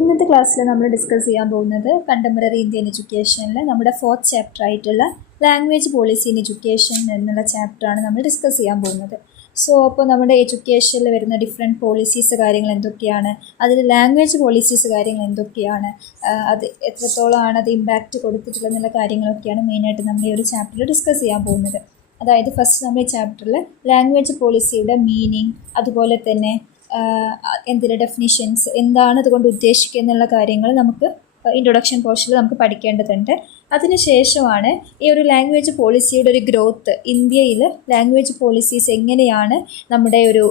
ഇന്നത്തെ ക്ലാസ്സിൽ നമ്മൾ ഡിസ്കസ് ചെയ്യാൻ പോകുന്നത് കണ്ടംപററി ഇന്ത്യൻ എഡ്യൂക്കേഷനിൽ നമ്മുടെ 4th ചാപ്റ്റർ ആയിട്ടുള്ള ലാംഗ്വേജ് പോളിസി ഇൻ എഡ്യൂക്കേഷൻ എന്നുള്ള ചാപ്റ്ററാണ് നമ്മൾ ഡിസ്കസ് ചെയ്യാൻ പോകുന്നത്. സോ അപ്പോൾ നമ്മുടെ എഡ്യൂക്കേഷനിൽ വരുന്ന ഡിഫറെൻറ്റ് പോളിസീസ് കാര്യങ്ങൾ എന്തൊക്കെയാണ്, അതിൽ ലാംഗ്വേജ് പോളിസീസ് കാര്യങ്ങൾ എന്തൊക്കെയാണ്, അത് എത്രത്തോളമാണ് അത് ഇമ്പാക്റ്റ് കൊടുത്തിട്ടുള്ളത് എന്നുള്ള കാര്യങ്ങളൊക്കെയാണ് മെയിനായിട്ട് നമ്മൾ ഈ ഒരു ചാപ്റ്ററിൽ ഡിസ്കസ് ചെയ്യാൻ പോകുന്നത്. അതായത് ഫസ്റ്റ് നമ്മൾ ഈ ചാപ്റ്ററിൽ ലാംഗ്വേജ് പോളിസിയുടെ മീനിങ്, അതുപോലെ തന്നെ എന്തിൻ്റെ ഡെഫിനിഷൻസ്, എന്താണ് അതുകൊണ്ട് ഉദ്ദേശിക്കുക എന്നുള്ള കാര്യങ്ങൾ നമുക്ക് ഇൻട്രൊഡക്ഷൻ പോർഷനിൽ നമുക്ക് പഠിക്കേണ്ടതുണ്ട്. അതിനുശേഷമാണ് ഈ ഒരു ലാംഗ്വേജ് പോളിസിയുടെ ഒരു ഗ്രോത്ത്, ഇന്ത്യയിൽ ലാംഗ്വേജ് പോളിസീസ് എങ്ങനെയാണ് നമ്മുടെ ഒരു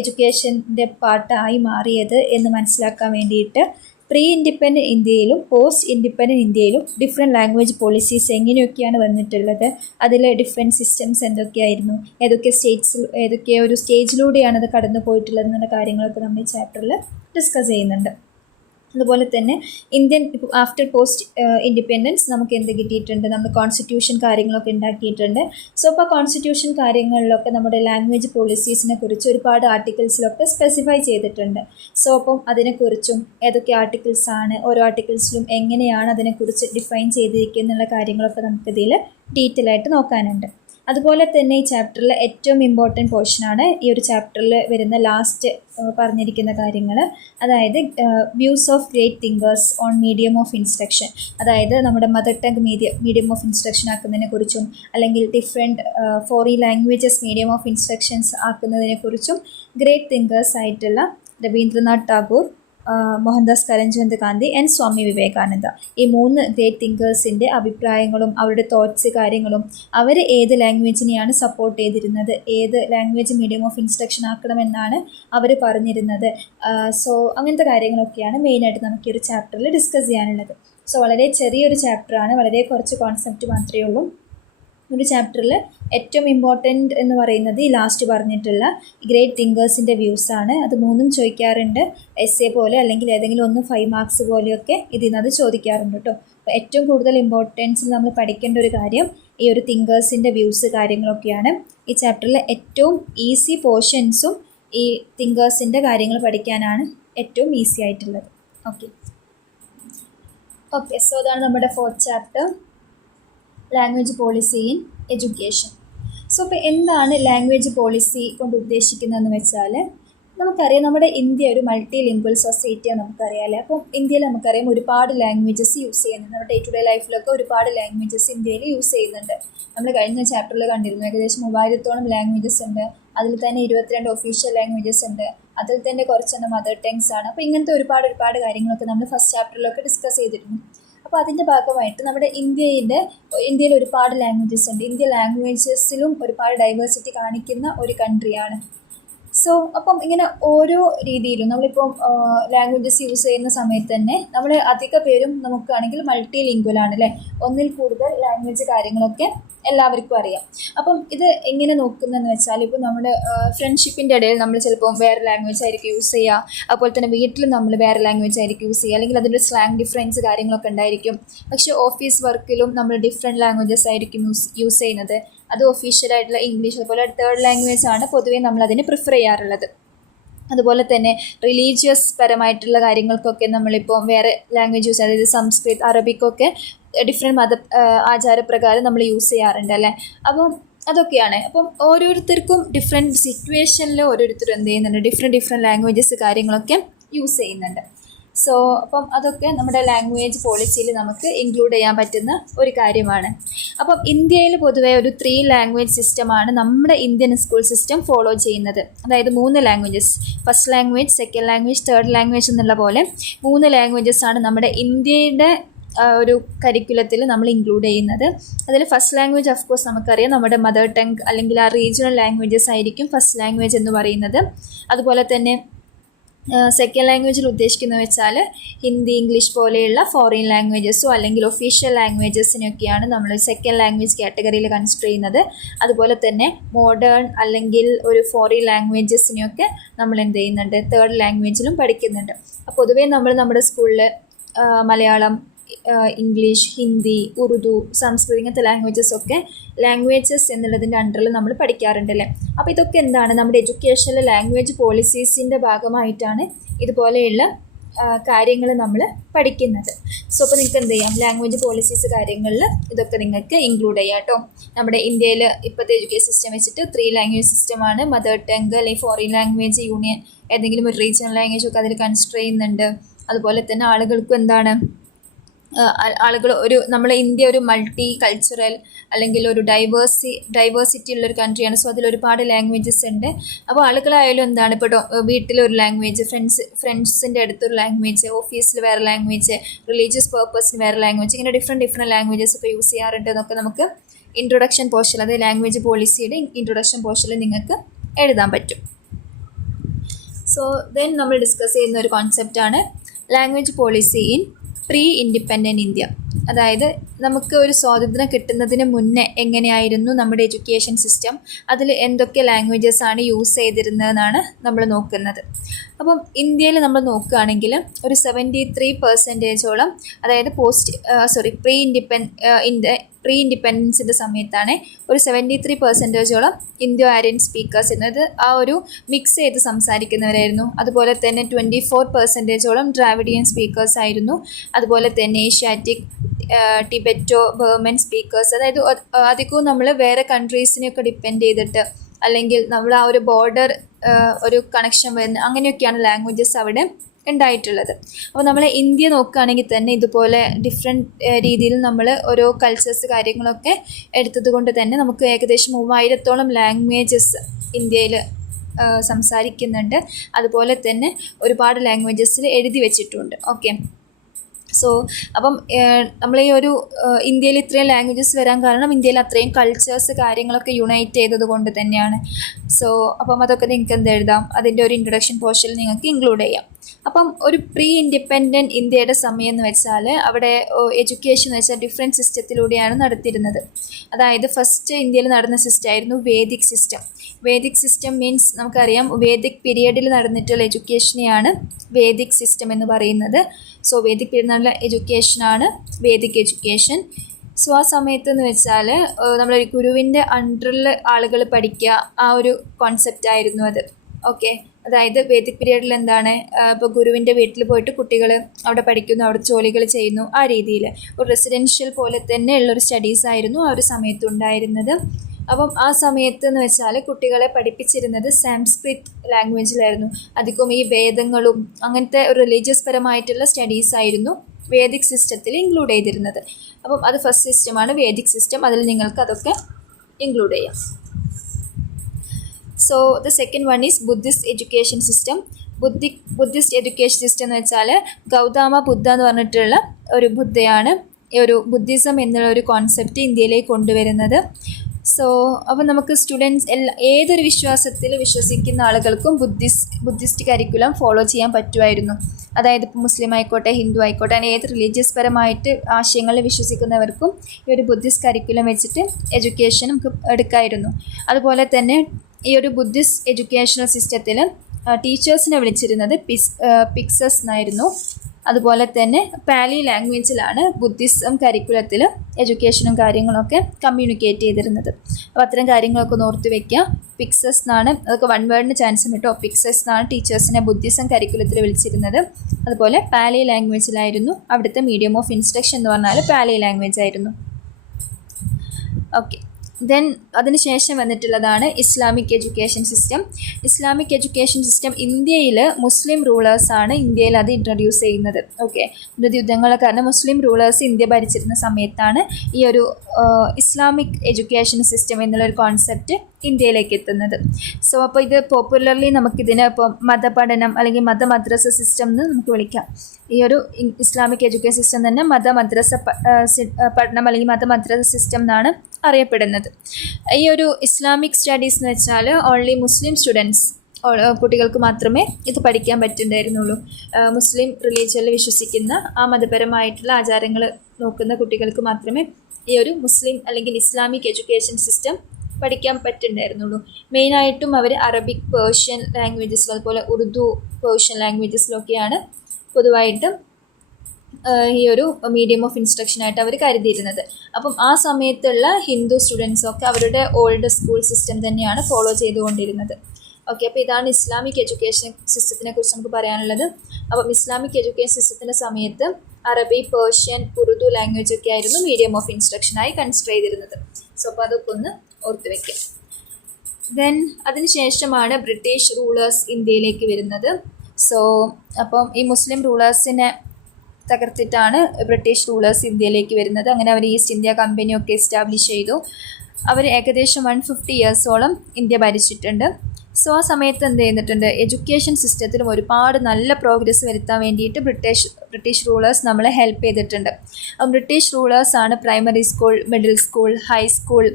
എഡ്യൂക്കേഷൻ്റെ പാർട്ടായി മാറിയത് എന്ന് മനസ്സിലാക്കാൻ വേണ്ടിയിട്ട് പ്രീ ഇൻഡിപെൻഡൻറ്റ് ഇന്ത്യയിലും പോസ്റ്റ് ഇൻഡിപെൻഡൻറ്റ് ഇന്ത്യയിലും ഡിഫറെൻറ്റ് ലാംഗ്വേജ് പോളിസീസ് എങ്ങനെയൊക്കെയാണ് വന്നിട്ടുള്ളത്, അതിലെ ഡിഫറെൻറ്റ് സിസ്റ്റംസ് എന്തൊക്കെയായിരുന്നു, ഏതൊക്കെ ഒരു സ്റ്റേജിലൂടെയാണ് അത് കടന്നു പോയിട്ടുള്ളത് എന്നുള്ള കാര്യങ്ങളൊക്കെ നമ്മൾ ഈ ചാപ്റ്ററിൽ ഡിസ്കസ് ചെയ്യുന്നുണ്ട്. അതുപോലെ തന്നെ ഇന്ത്യൻ ആഫ്റ്റർ പോസ്റ്റ് ഇൻഡിപെൻഡൻസ് നമുക്ക് എന്ത് കിട്ടിയിട്ടുണ്ട്, നമ്മൾ കോൺസ്റ്റിറ്റ്യൂഷൻ കാര്യങ്ങളൊക്കെ ഉണ്ടാക്കിയിട്ടുണ്ട്. സോ അപ്പോൾ കോൺസ്റ്റിറ്റ്യൂഷൻ കാര്യങ്ങളിലൊക്കെ നമ്മുടെ ലാംഗ്വേജ് പോളിസീസിനെ കുറിച്ച് ഒരുപാട് ആർട്ടിക്കിൾസിലൊക്കെ സ്പെസിഫൈ ചെയ്തിട്ടുണ്ട്. സോ അപ്പം അതിനെക്കുറിച്ചും ഏതൊക്കെ ആർട്ടിക്കിൾസാണ്, ഓരോ ആർട്ടിക്കിൾസിലും എങ്ങനെയാണ് അതിനെക്കുറിച്ച് ഡിഫൈൻ ചെയ്തിരിക്കുക എന്നുള്ള കാര്യങ്ങളൊക്കെ നമുക്കിതിൽ ഡീറ്റെയിൽ ആയിട്ട് നോക്കാനുണ്ട്. അതുപോലെ തന്നെ ഈ ചാപ്റ്ററിൽ ഏറ്റവും ഇമ്പോർട്ടൻറ്റ് പോർഷനാണ് ഈ ഒരു ചാപ്റ്ററിൽ വരുന്ന ലാസ്റ്റ് പറഞ്ഞിരിക്കുന്ന കാര്യങ്ങൾ. അതായത് views of great thinkers on medium of instruction, അതായത് നമ്മുടെ mother tongue medium of instruction ആക്കുന്നതിനെ കുറിച്ചും, അല്ലെങ്കിൽ different foreign languages medium of instructions ആക്കുന്നതിനെ കുറിച്ചും ഗ്രേറ്റ് തിങ്കേഴ്സ് ആയിട്ടുള്ള രവീന്ദ്രനാഥ് ടാഗോർ, മോഹൻദാസ് കരംചന്ദ് ഗാന്ധി ആൻഡ് സ്വാമി വിവേകാനന്ദ, ഈ 3 ഗ്രേറ്റ് തിങ്കേഴ്സിൻ്റെ അഭിപ്രായങ്ങളും അവരുടെ തോട്ട്സ് കാര്യങ്ങളും, അവർ ഏത് ലാംഗ്വേജിനെയാണ് സപ്പോർട്ട് ചെയ്തിരുന്നത്, ഏത് ലാംഗ്വേജ് മീഡിയം ഓഫ് ഇൻസ്ട്രക്ഷൻ ആക്കണമെന്നാണ് അവർ പറഞ്ഞിരുന്നത്. സോ അങ്ങനത്തെ കാര്യങ്ങളൊക്കെയാണ് മെയിനായിട്ട് നമുക്ക് ഈ ഒരു ചാപ്റ്ററിൽ ഡിസ്കസ് ചെയ്യാനുള്ളത്. സോ വളരെ ചെറിയൊരു ചാപ്റ്ററാണ്, വളരെ കുറച്ച് കോൺസെപ്റ്റ് മാത്രമേ ഉള്ളൂ. ഒരു ചാപ്റ്ററിൽ ഏറ്റവും ഇമ്പോർട്ടൻ്റ് എന്ന് പറയുന്നത് ഈ ലാസ്റ്റ് പറഞ്ഞിട്ടുള്ള ഗ്രേറ്റ് തിങ്കേഴ്സിൻ്റെ വ്യൂസാണ്. അത് 3 ചോദിക്കാറുണ്ട്, എസ്സേ പോലെ അല്ലെങ്കിൽ ഏതെങ്കിലും ഒന്ന് 5 മാർക്സ് പോലെയൊക്കെ ഇതിൽ നിന്ന് അത് ചോദിക്കാറുണ്ട് കേട്ടോ. അപ്പോൾ ഏറ്റവും കൂടുതൽ ഇമ്പോർട്ടൻസിൽ നമ്മൾ പഠിക്കേണ്ട ഒരു കാര്യം ഈ ഒരു തിങ്കേഴ്സിൻ്റെ വ്യൂസ് കാര്യങ്ങളൊക്കെയാണ്. ഈ ചാപ്റ്ററിലെ ഏറ്റവും ഈസി പോർഷൻസും ഈ തിങ്കേഴ്സിൻ്റെ കാര്യങ്ങൾ പഠിക്കാനാണ് ഏറ്റവും ഈസി ആയിട്ടുള്ളത്. ഓക്കെ സോ അതാണ് നമ്മുടെ 4th chapter, language policy in education. So അപ്പോൾ എന്താണ് ലാംഗ്വേജ് പോളിസി കൊണ്ട് ഉദ്ദേശിക്കുന്നതെന്ന് വെച്ചാൽ, നമുക്കറിയാം നമ്മുടെ ഇന്ത്യ ഒരു മൾട്ടി ലിംഗ്വൽ സൊസൈറ്റിയാണ് നമുക്കറിയാം അല്ലേ. അപ്പം ഇന്ത്യയിൽ നമുക്കറിയാം ഒരുപാട് ലാംഗ്വേജസ് യൂസ് ചെയ്യുന്നുണ്ട്. നമ്മുടെ ഡേ ടു ഡേ ലൈഫിലൊക്കെ ഒരുപാട് ലാംഗ്വേജസ് ഇന്ത്യയിൽ യൂസ് ചെയ്യുന്നുണ്ട്. നമ്മൾ കഴിഞ്ഞ ചാപ്റ്ററിൽ കണ്ടിരുന്നു ഏകദേശം 3000-ഓളം ലാംഗ്വേജസ് ഉണ്ട്. അതിൽ തന്നെ 22 ഒഫീഷ്യൽ ലാംഗ്വേജസ് ഉണ്ട്. അതിൽ തന്നെ കുറച്ചെണ്ണം മദർ ടങ്സ് ആണ്. അപ്പോൾ ഇങ്ങനത്തെ ഒരുപാട് കാര്യങ്ങളൊക്കെ നമ്മൾ ഫസ്റ്റ് ചാപ്റ്ററിലൊക്കെ ഡിസ്കസ് ചെയ്തിരുന്നു. അപ്പോൾ അതിൻ്റെ ഭാഗമായിട്ട് നമ്മുടെ ഇന്ത്യയിൽ ഒരുപാട് ലാംഗ്വേജസ് ഉണ്ട്. ഇന്ത്യ ലാംഗ്വേജസിലും ഒരുപാട് ഡൈവേഴ്സിറ്റി കാണിക്കുന്ന ഒരു കൺട്രിയാണ്. സോ അപ്പം ഇങ്ങനെ ഓരോ രീതിയിലും നമ്മളിപ്പം ലാംഗ്വേജസ് യൂസ് ചെയ്യുന്ന സമയത്ത് തന്നെ നമ്മൾ അധിക പേരും നമുക്കാണെങ്കിൽ മൾട്ടി ലിംഗ്വലാണ് അല്ലേ, ഒന്നിൽ കൂടുതൽ ലാംഗ്വേജ് കാര്യങ്ങളൊക്കെ എല്ലാവർക്കും അറിയാം. അപ്പം ഇത് എങ്ങനെ നോക്കുന്നതെന്ന് വെച്ചാൽ, ഇപ്പോൾ നമ്മുടെ ഫ്രണ്ട്ഷിപ്പിൻ്റെ ഇടയിൽ നമ്മൾ ചിലപ്പോൾ വേറെ ലാംഗ്വേജ് ആയിരിക്കും യൂസ് ചെയ്യുക, അതുപോലെ തന്നെ വീട്ടിൽ നമ്മൾ വേറെ ലാംഗ്വേജ് ആയിരിക്കും യൂസ് ചെയ്യുക, അല്ലെങ്കിൽ അതിൻ്റെ സ്ലാങ് ഡിഫറൻസ് കാര്യങ്ങളൊക്കെ ഉണ്ടായിരിക്കും. പക്ഷേ ഓഫീസ് വർക്കിലും നമ്മൾ ഡിഫറെൻറ്റ് ലാംഗ്വേജസ് ആയിരിക്കും യൂസ് ചെയ്യുന്നത്. അത് ഒഫീഷ്യലായിട്ടുള്ള ഇംഗ്ലീഷ്, അതുപോലെ 3rd ലാംഗ്വേജ് ആണ് പൊതുവേ നമ്മളതിനെ പ്രിഫർ ചെയ്യാറുള്ളത്. അതുപോലെ തന്നെ റിലീജിയസ് പരമായിട്ടുള്ള കാര്യങ്ങൾക്കൊക്കെ നമ്മളിപ്പോൾ വേറെ ലാംഗ്വേജ് യൂസ്, അതായത് സംസ്കൃത്, അറബിക്കൊക്കെ ഡിഫറെൻറ്റ് ആചാരപ്രകാരം നമ്മൾ യൂസ് ചെയ്യാറുണ്ട് അല്ലേ. അപ്പം അതൊക്കെയാണ്. അപ്പം ഓരോരുത്തർക്കും ഡിഫറെൻറ്റ് സിറ്റുവേഷനിൽ ഓരോരുത്തരും എന്ത് ചെയ്യുന്നുണ്ട്, ഡിഫറെൻറ്റ് ലാംഗ്വേജസ് കാര്യങ്ങളൊക്കെ യൂസ് ചെയ്യുന്നുണ്ട്. സോ അപ്പം അതൊക്കെ നമ്മുടെ ലാംഗ്വേജ് പോളിസിയിൽ നമുക്ക് ഇൻക്ലൂഡ് ചെയ്യാൻ പറ്റുന്ന ഒരു കാര്യമാണ്. അപ്പം ഇന്ത്യയിൽ പൊതുവേ ഒരു 3 ലാംഗ്വേജ് സിസ്റ്റമാണ് നമ്മുടെ ഇന്ത്യൻ സ്കൂൾ സിസ്റ്റം ഫോളോ ചെയ്യുന്നത്. അതായത് 3 languages, first language, second language, 3rd language എന്നുള്ള പോലെ 3 ലാംഗ്വേജസ് ആണ് നമ്മുടെ ഇന്ത്യയുടെ ഒരു കരിക്കുലത്തിൽ നമ്മൾ ഇൻക്ലൂഡ് ചെയ്യുന്നത്. അതിൽ ഫസ്റ്റ് ലാംഗ്വേജ് ഓഫ് കോഴ്സ് നമുക്കറിയാം നമ്മുടെ മദർ ടങ് അല്ലെങ്കിൽ ആ റീജിയണൽ ലാംഗ്വേജസ് ആയിരിക്കും ഫസ്റ്റ് ലാംഗ്വേജ് എന്ന് പറയുന്നത്. അതുപോലെ തന്നെ സെക്കൻഡ് ലാംഗ്വേജിൽ ഉദ്ദേശിക്കുന്നത് വെച്ചാൽ ഹിന്ദി, ഇംഗ്ലീഷ് പോലെയുള്ള ഫോറിൻ ലാംഗ്വേജസോ അല്ലെങ്കിൽ ഒഫീഷ്യൽ ലാംഗ്വേജസിനൊക്കെയാണ് നമ്മൾ സെക്കൻഡ് ലാംഗ്വേജ് കാറ്റഗറിയിൽ കൺസിഡർ ചെയ്യുന്നത്. അതുപോലെ തന്നെ മോഡേൺ അല്ലെങ്കിൽ ഒരു ഫോറിൻ ലാംഗ്വേജസിനെയൊക്കെ നമ്മൾ എന്ത് ചെയ്യുന്നുണ്ട്, 3rd ലാംഗ്വേജിലും പഠിക്കുന്നുണ്ട്. അപ്പോൾ പൊതുവേ നമ്മൾ നമ്മുടെ സ്കൂളിൽ മലയാളം, ഇംഗ്ലീഷ്, ഹിന്ദി, ഉറുദു, സംസ്കൃതം ഇങ്ങനത്തെ ലാംഗ്വേജസ് എന്നുള്ളതിൻ്റെ അണ്ടറിൽ നമ്മൾ പഠിക്കാറുണ്ടല്ലേ. അപ്പോൾ ഇതൊക്കെ എന്താണ്, നമ്മുടെ എഡ്യൂക്കേഷനിലെ ലാംഗ്വേജ് പോളിസീസിൻ്റെ ഭാഗമായിട്ടാണ് ഇതുപോലെയുള്ള കാര്യങ്ങൾ നമ്മൾ പഠിക്കുന്നത്. സോ അപ്പോൾ നിങ്ങൾക്ക് എന്ത് ചെയ്യാം, ലാംഗ്വേജ് പോളിസീസ് കാര്യങ്ങളിൽ ഇതൊക്കെ നിങ്ങൾക്ക് ഇൻക്ലൂഡ് ചെയ്യാം കേട്ടോ. നമ്മുടെ ഇന്ത്യയിൽ ഇപ്പോഴത്തെ എഡ്യൂക്കേഷൻ സിസ്റ്റം വെച്ചിട്ട് 3 ലാംഗ്വേജ് സിസ്റ്റമാണ്. മദർ ടങ്ക് അല്ലെങ്കിൽ ഫോറിൻ ലാംഗ്വേജ്, യൂണിയൻ ഏതെങ്കിലും ഒരു റീജിയണൽ ലാംഗ്വേജ് ഒക്കെ അതിൽ കൺസിഡർ ചെയ്യുന്നുണ്ട്. അതുപോലെ തന്നെ ആളുകൾക്കും എന്താണ്, ആളുകൾ നമ്മളെ ഇന്ത്യ ഒരു മൾട്ടി കൾച്ചറൽ അല്ലെങ്കിൽ ഒരു ഡൈവേഴ്സിറ്റി ഉള്ളൊരു കൺട്രിയാണ്. സോ അതിലൊരുപാട് ലാംഗ്വേജസ് ഉണ്ട്. അപ്പോൾ ആളുകളായാലും എന്താണ്, ഇപ്പോൾ വീട്ടിലൊരു ലാംഗ്വേജ്, ഫ്രണ്ട്സിൻ്റെ അടുത്തൊരു ലാംഗ്വേജ്, ഓഫീസിൽ വേറെ ലാംഗ്വേജ്, റിലീജിയസ് പേർപ്പസിന് വേറെ ലാംഗ്വേജ്, ഇങ്ങനെ ഡിഫറെൻറ്റ് ലാംഗ്വേജസ് ഒക്കെ യൂസ് ചെയ്യാറുണ്ട് എന്നൊക്കെ നമുക്ക് ഇൻട്രൊഡക്ഷൻ പോർഷനിൽ, അതായത് ലാംഗ്വേജ് പോളിസിയുടെ ഇൻട്രൊഡക്ഷൻ പോർഷനിൽ നിങ്ങൾക്ക് എഴുതാൻ പറ്റും. സോ ദെൻ നമ്മൾ ഡിസ്കസ് ചെയ്യുന്ന ഒരു കോൺസെപ്റ്റാണ് language policy in pre independent India. അതായത് നമുക്ക് ഒരു സ്വാതന്ത്ര്യം കിട്ടുന്നതിന് മുന്നേ എങ്ങനെയായിരുന്നു നമ്മുടെ എഡ്യൂക്കേഷൻ സിസ്റ്റം, അതിൽ എന്തൊക്കെ ലാംഗ്വേജസ് ആണ് യൂസ് ചെയ്തിരുന്നതെന്നാണ് നമ്മൾ നോക്കുന്നത്. അപ്പം ഇന്ത്യയിൽ നമ്മൾ നോക്കുകയാണെങ്കിൽ ഒരു 73%ഓളം, അതായത് പ്രീ ഇൻഡിപെൻഡൻസിൻ്റെ സമയത്താണ് ഒരു 73%ഓളം ഇൻഡോ ആര്യൻ സ്പീക്കേഴ്സ് എന്നത് ആ ഒരു മിക്സ് ചെയ്ത് സംസാരിക്കുന്നവരായിരുന്നു. അതുപോലെ തന്നെ 24%ഓളം ദ്രാവിഡിയൻ സ്പീക്കേഴ്സ് ആയിരുന്നു. അതുപോലെ തന്നെ ഏഷ്യാറ്റിക്, ടിബറ്റോ ബർമൻ സ്പീക്കേഴ്സ്, അതായത് അധികവും നമ്മൾ വേറെ കൺട്രീസിനെയൊക്കെ ഡിപ്പെൻഡ് ചെയ്തിട്ട് അല്ലെങ്കിൽ നമ്മൾ ആ ഒരു ബോർഡർ ഒരു കണക്ഷൻ വരുന്ന അങ്ങനെയൊക്കെയാണ് ലാംഗ്വേജസ് അവിടെ ഉണ്ടായിട്ടുള്ളത്. അപ്പോൾ നമ്മൾ ഇന്ത്യ നോക്കുകയാണെങ്കിൽ തന്നെ ഇതുപോലെ ഡിഫറെൻറ്റ് രീതിയിൽ നമ്മൾ ഓരോ കൾച്ചേഴ്സ് കാര്യങ്ങളൊക്കെ എടുത്തത് കൊണ്ട് തന്നെ നമുക്ക് ഏകദേശം 3000-ഓളം ലാംഗ്വേജസ് ഇന്ത്യയിൽ സംസാരിക്കുന്നുണ്ട്. അതുപോലെ തന്നെ ഒരുപാട് ലാംഗ്വേജസിൽ എഴുതി വെച്ചിട്ടുണ്ട്. ഓക്കെ, സോ അപ്പം നമ്മൾ ഈ ഒരു ഇന്ത്യയിൽ ഇത്രയും ലാംഗ്വേജസ് വരാൻ കാരണം ഇന്ത്യയിൽ അത്രയും കൾച്ചേഴ്സ് കാര്യങ്ങളൊക്കെ യുണൈറ്റ് ചെയ്തത് കൊണ്ട് തന്നെയാണ്. സോ അപ്പം അതൊക്കെ നിങ്ങൾക്ക് എന്ത് എഴുതാം, അതിൻ്റെ ഒരു ഇൻട്രൊഡക്ഷൻ പോർഷനിൽ നിങ്ങൾക്ക് ഇൻക്ലൂഡ് ചെയ്യാം. അപ്പം ഒരു പ്രീ ഇൻഡിപെൻഡൻറ്റ് ഇന്ത്യയുടെ സമയം എന്ന് വെച്ചാൽ അവിടെ എഡ്യൂക്കേഷൻ എന്ന് വെച്ചാൽ ഡിഫറെൻറ്റ് സിസ്റ്റത്തിലൂടെയാണ് നടത്തിയിരുന്നത്. അതായത് ഫസ്റ്റ് ഇന്ത്യയിൽ നടന്ന സിസ്റ്റം ആയിരുന്നു Vedic system. Vedic system means നമുക്കറിയാം വേദിക് പീരിയഡിൽ നടന്നിട്ടുള്ള എഡ്യൂക്കേഷനെയാണ് വേദിക് സിസ്റ്റം എന്ന് പറയുന്നത്. സോ വേദിക് പീരിയഡ് എന്നുള്ള എഡ്യൂക്കേഷനാണ് വേദിക് എഡ്യൂക്കേഷൻ. സോ ആ സമയത്ത് എന്ന് വെച്ചാൽ നമ്മളൊരു ഗുരുവിൻ്റെ അണ്ടറിൽ ആളുകൾ പഠിക്കുക, ആ ഒരു കോൺസെപ്റ്റ് ആയിരുന്നു അത്. ഓക്കെ, അതായത് വേദിക് പീരിയഡിൽ എന്താണ്, ഇപ്പോൾ ഗുരുവിൻ്റെ വീട്ടിൽ പോയിട്ട് കുട്ടികൾ അവിടെ പഠിക്കുന്നു, അവിടെ ജോലികൾ ചെയ്യുന്നു, ആ രീതിയിൽ ഒരു റെസിഡൻഷ്യൽ പോലെ തന്നെ ഉള്ളൊരു സ്റ്റഡീസ് ആയിരുന്നു ആ ഒരു സമയത്ത് ഉണ്ടായിരുന്നത്. അപ്പം ആ സമയത്ത് എന്ന് വെച്ചാൽ കുട്ടികളെ പഠിപ്പിച്ചിരുന്നത് സാംസ്ക്രിറ്റ് ലാംഗ്വേജിലായിരുന്നു. അധികവും ഈ വേദങ്ങളും അങ്ങനത്തെ ഒരു റിലീജിയസ് പരമായിട്ടുള്ള സ്റ്റഡീസ് ആയിരുന്നു വേദിക് സിസ്റ്റത്തിൽ ഇൻക്ലൂഡ് ചെയ്തിരുന്നത്. അപ്പം അത് ഫസ്റ്റ് സിസ്റ്റമാണ് വേദിക് സിസ്റ്റം. അതിൽ നിങ്ങൾക്ക് അതൊക്കെ ഇൻക്ലൂഡ് ചെയ്യാം. So the second one is Buddhist education system. Buddhist education system എന്ന് വെച്ചാൽ ഗൗതമ ബുദ്ധ എന്ന് പറഞ്ഞിട്ടുള്ള ഒരു ബുദ്ധയാണ് ഈ ഒരു ബുദ്ധിസം എന്നുള്ള ഒരു കോൺസെപ്റ്റ് ഇന്ത്യയിലേക്ക് കൊണ്ടുവരുന്നത്. സോ അപ്പോൾ നമുക്ക് സ്റ്റുഡൻസ് ഏതൊരു വിശ്വാസത്തിൽ വിശ്വസിക്കുന്ന ആളുകൾക്കും ബുദ്ധിസ്റ്റ് കരിക്കുലം ഫോളോ ചെയ്യാൻ പറ്റുമായിരുന്നു. അതായത് ഇപ്പോൾ മുസ്ലിം ആയിക്കോട്ടെ, ഹിന്ദു ആയിക്കോട്ടെ, അങ്ങനെ ഏത് റിലീജിയസ് പരമായിട്ട് ആശയങ്ങളിൽ വിശ്വസിക്കുന്നവർക്കും ഈ ഒരു ബുദ്ധിസ്റ്റ് കരിക്കുലം വെച്ചിട്ട് എഡ്യൂക്കേഷൻ നമുക്ക് എടുക്കാമായിരുന്നു. അതുപോലെ തന്നെ ഈ ഒരു ബുദ്ധിസ്റ്റ് എഡ്യൂക്കേഷണൽ സിസ്റ്റത്തിൽ ടീച്ചേഴ്സിനെ വിളിച്ചിരുന്നത് പിക്സസ് എന്നായിരുന്നു. അതുപോലെ തന്നെ പാലി ലാംഗ്വേജിലാണ് ബുദ്ധിസം കരിക്കുലത്തിൽ എഡ്യൂക്കേഷനും കാര്യങ്ങളൊക്കെ കമ്മ്യൂണിക്കേറ്റ് ചെയ്തിരുന്നത്. അപ്പോൾ അത്തരം കാര്യങ്ങളൊക്കെ ഒന്ന് ഓർത്ത് വയ്ക്കുക. പിക്സസ് എന്നാണ്, അതൊക്കെ വൺ വേർഡിന് ചാൻസ് ഉണ്ട് കേട്ടോ. പിക്സസ് എന്നാണ് ടീച്ചേഴ്സിനെ ബുദ്ധിസം കരിക്കുലത്തിൽ വിളിച്ചിരുന്നത്. അതുപോലെ പാലി ലാംഗ്വേജിലായിരുന്നു അവിടുത്തെ മീഡിയം ഓഫ് ഇൻസ്ട്രക്ഷൻ എന്ന് പറഞ്ഞാൽ പാലി ലാംഗ്വേജ് ആയിരുന്നു. ഓക്കെ, ദെൻ അതിനുശേഷം വന്നിട്ടുള്ളതാണ് Islamic education system. Islamic education system ഇന്ത്യയിൽ മുസ്ലിം റൂളേഴ്സാണ് ഇന്ത്യയിൽ അത് ഇൻട്രൊഡ്യൂസ് ചെയ്യുന്നത്. ഓക്കെ, യുദ്ധങ്ങളെ കാരണം മുസ്ലിം റൂളേഴ്സ് ഇന്ത്യ ഭരിച്ചിരുന്ന സമയത്താണ് ഈ ഒരു ഇസ്ലാമിക് എഡ്യൂക്കേഷൻ സിസ്റ്റം എന്നുള്ളൊരു കോൺസെപ്റ്റ് ഇന്ത്യയിലേക്ക് എത്തുന്നത്. സോ അപ്പോൾ ഇത് പോപ്പുലർലി നമുക്കിതിനെ ഇപ്പോൾ മതപഠനം അല്ലെങ്കിൽ മദ്രസ സിസ്റ്റം എന്ന് നമുക്ക് വിളിക്കാം. ഈ ഒരു ഇസ്ലാമിക് എഡ്യൂക്കേഷൻ സിസ്റ്റം തന്നെ മദ്രസ പഠനം അല്ലെങ്കിൽ മദ്രസ സിസ്റ്റം എന്നാണ് അറിയപ്പെടുന്നത്. ഈ ഒരു ഇസ്ലാമിക് സ്റ്റഡീസ് എന്ന് വെച്ചാൽ ഓൺലി മുസ്ലിം സ്റ്റുഡൻസ് കുട്ടികൾക്ക് മാത്രമേ ഇത് പഠിക്കാൻ പറ്റുന്നുണ്ടായിരുന്നുള്ളൂ. മുസ്ലിം റിലീജിയനിൽ വിശ്വസിക്കുന്ന ആ മതപരമായിട്ടുള്ള ആചാരങ്ങൾ നോക്കുന്ന കുട്ടികൾക്ക് മാത്രമേ ഈ ഒരു മുസ്ലിം അല്ലെങ്കിൽ ഇസ്ലാമിക് എഡ്യൂക്കേഷൻ സിസ്റ്റം പഠിക്കാൻ പറ്റുന്നുണ്ടായിരുന്നുള്ളൂ. മെയിനായിട്ടും അവർ അറബിക്, പേർഷ്യൻ ലാംഗ്വേജസിൽ അതുപോലെ ഉറുദു, പേർഷ്യൻ ലാംഗ്വേജസിലൊക്കെയാണ് പൊതുവായിട്ടും ഈ ഒരു മീഡിയം ഓഫ് ഇൻസ്ട്രക്ഷനായിട്ട് അവർ കരുതിയിരുന്നത്. അപ്പം ആ സമയത്തുള്ള ഹിന്ദു സ്റ്റുഡൻസൊക്കെ അവരുടെ ഓൾഡ് സ്കൂൾ സിസ്റ്റം തന്നെയാണ് ഫോളോ ചെയ്തുകൊണ്ടിരുന്നത്. ഓക്കെ, അപ്പോൾ ഇതാണ് ഇസ്ലാമിക് എഡ്യൂക്കേഷൻ സിസ്റ്റത്തിനെ കുറിച്ച് നമുക്ക് പറയാനുള്ളത്. അപ്പം ഇസ്ലാമിക് എഡ്യൂക്കേഷൻ സിസ്റ്റത്തിൻ്റെ സമയത്ത് അറബി, പേർഷ്യൻ, ഉറുദു ലാംഗ്വേജ് ഒക്കെ ആയിരുന്നു മീഡിയം ഓഫ് ഇൻസ്ട്രക്ഷനായി കൺസിഡർ ചെയ്തിരുന്നത്. സോ അപ്പോൾ അതൊക്കെ ഒന്ന് ഓർത്ത് വയ്ക്കാം. ദെൻ അതിനുശേഷമാണ് ബ്രിട്ടീഷ് റൂളേഴ്സ് ഇന്ത്യയിലേക്ക് വരുന്നത്. സോ അപ്പം ഈ മുസ്ലിം റൂളേഴ്സിനെ തകർത്തിട്ടാണ് ബ്രിട്ടീഷ് റൂളേഴ്സ് ഇന്ത്യയിലേക്ക് വരുന്നത്. അങ്ങനെ അവർ ഈസ്റ്റ് ഇന്ത്യ കമ്പനിയൊക്കെ എസ്റ്റാബ്ലിഷ് ചെയ്തു. അവർ ഏകദേശം 150 ഇയേഴ്സോളം ഇന്ത്യ ഭരിച്ചിട്ടുണ്ട്. സോ ആ സമയത്ത് എന്ത് ചെയ്തിട്ടുണ്ട്, എഡ്യൂക്കേഷൻ സിസ്റ്റത്തിലും ഒരുപാട് നല്ല പ്രോഗ്രസ് വരുത്താൻ വേണ്ടിയിട്ട് ബ്രിട്ടീഷ് റൂളേഴ്സ് നമ്മളെ ഹെൽപ്പ് ചെയ്തിട്ടുണ്ട്. ബ്രിട്ടീഷ് റൂളേഴ്സാണ് primary school, middle school, high school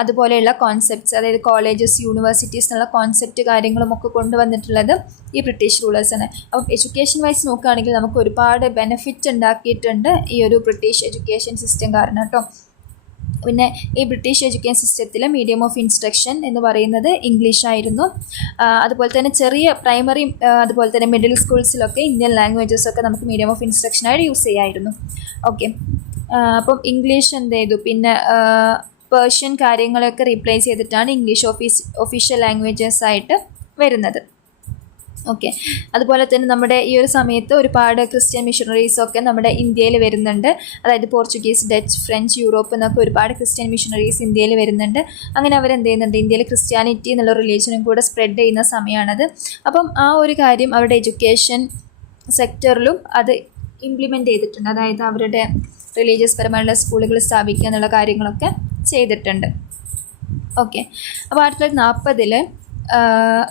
അതുപോലെയുള്ള കോൺസെപ്റ്റ്സ്, അതായത് കോളേജസ്, യൂണിവേഴ്സിറ്റീസ് എന്നുള്ള കോൺസെപ്റ്റ് കാര്യങ്ങളും ഒക്കെ കൊണ്ടുവന്നിട്ടുള്ളത് ഈ ബ്രിട്ടീഷ് റൂളേഴ്സാണ്. അപ്പം എഡ്യൂക്കേഷൻ വൈസ് നോക്കുകയാണെങ്കിൽ നമുക്ക് ഒരുപാട് ബെനിഫിറ്റ് ഉണ്ടാക്കിയിട്ടുണ്ട് ഈ ഒരു ബ്രിട്ടീഷ് എഡ്യൂക്കേഷൻ സിസ്റ്റം കാരണം കേട്ടോ. പിന്നെ ഈ ബ്രിട്ടീഷ് എഡ്യൂക്കേഷൻ സിസ്റ്റത്തിൽ മീഡിയം ഓഫ് ഇൻസ്ട്രക്ഷൻ എന്ന് പറയുന്നത് ഇംഗ്ലീഷ് ആയിരുന്നു. അതുപോലെ തന്നെ ചെറിയ പ്രൈമറി അതുപോലെ തന്നെ മിഡിൽ സ്കൂൾസിലൊക്കെ ഇന്ത്യൻ ലാംഗ്വേജസ് ഒക്കെ നമുക്ക് മീഡിയം ഓഫ് ഇൻസ്ട്രക്ഷനായിട്ട് യൂസ് ചെയ്യാമായിരുന്നു. ഓക്കെ, അപ്പം ഇംഗ്ലീഷ് എന്ത് ചെയ്തു, പിന്നെ പേർഷ്യൻ കാര്യങ്ങളൊക്കെ റീപ്ലേസ് ചെയ്തിട്ടാണ് ഇംഗ്ലീഷ് ഒഫീഷ്യൽ ലാംഗ്വേജസ് ആയിട്ട് വരുന്നത്. ഓക്കെ, അതുപോലെ തന്നെ നമ്മുടെ ഈ ഒരു സമയത്ത് ഒരുപാട് ക്രിസ്ത്യൻ മിഷണറീസൊക്കെ നമ്മുടെ ഇന്ത്യയിൽ വരുന്നുണ്ട്. അതായത് പോർച്ചുഗീസ്, ഡച്ച്, ഫ്രഞ്ച്, യൂറോപ്പ് എന്നൊക്കെ ഒരുപാട് ക്രിസ്ത്യൻ മിഷണറീസ് ഇന്ത്യയിൽ വരുന്നുണ്ട്. അങ്ങനെ അവരെന്ത് ചെയ്യുന്നുണ്ട്, ഇന്ത്യയിൽ ക്രിസ്ത്യാനിറ്റി എന്നുള്ള റിലീജിയനും കൂടെ സ്പ്രെഡ് ചെയ്യുന്ന സമയമാണത്. അപ്പം ആ ഒരു കാര്യം അവരുടെ എഡ്യൂക്കേഷൻ സെക്ടറിലും അത് ഇംപ്ലിമെൻ്റ് ചെയ്തിട്ടുണ്ട്. അതായത് അവരുടെ റിലീജിയസ് പരമായുള്ള സ്കൂളുകൾ സ്ഥാപിക്കുക എന്നുള്ള കാര്യങ്ങളൊക്കെ ചെയ്തിട്ടുണ്ട്. ഓക്കെ, അപ്പോൾ 1940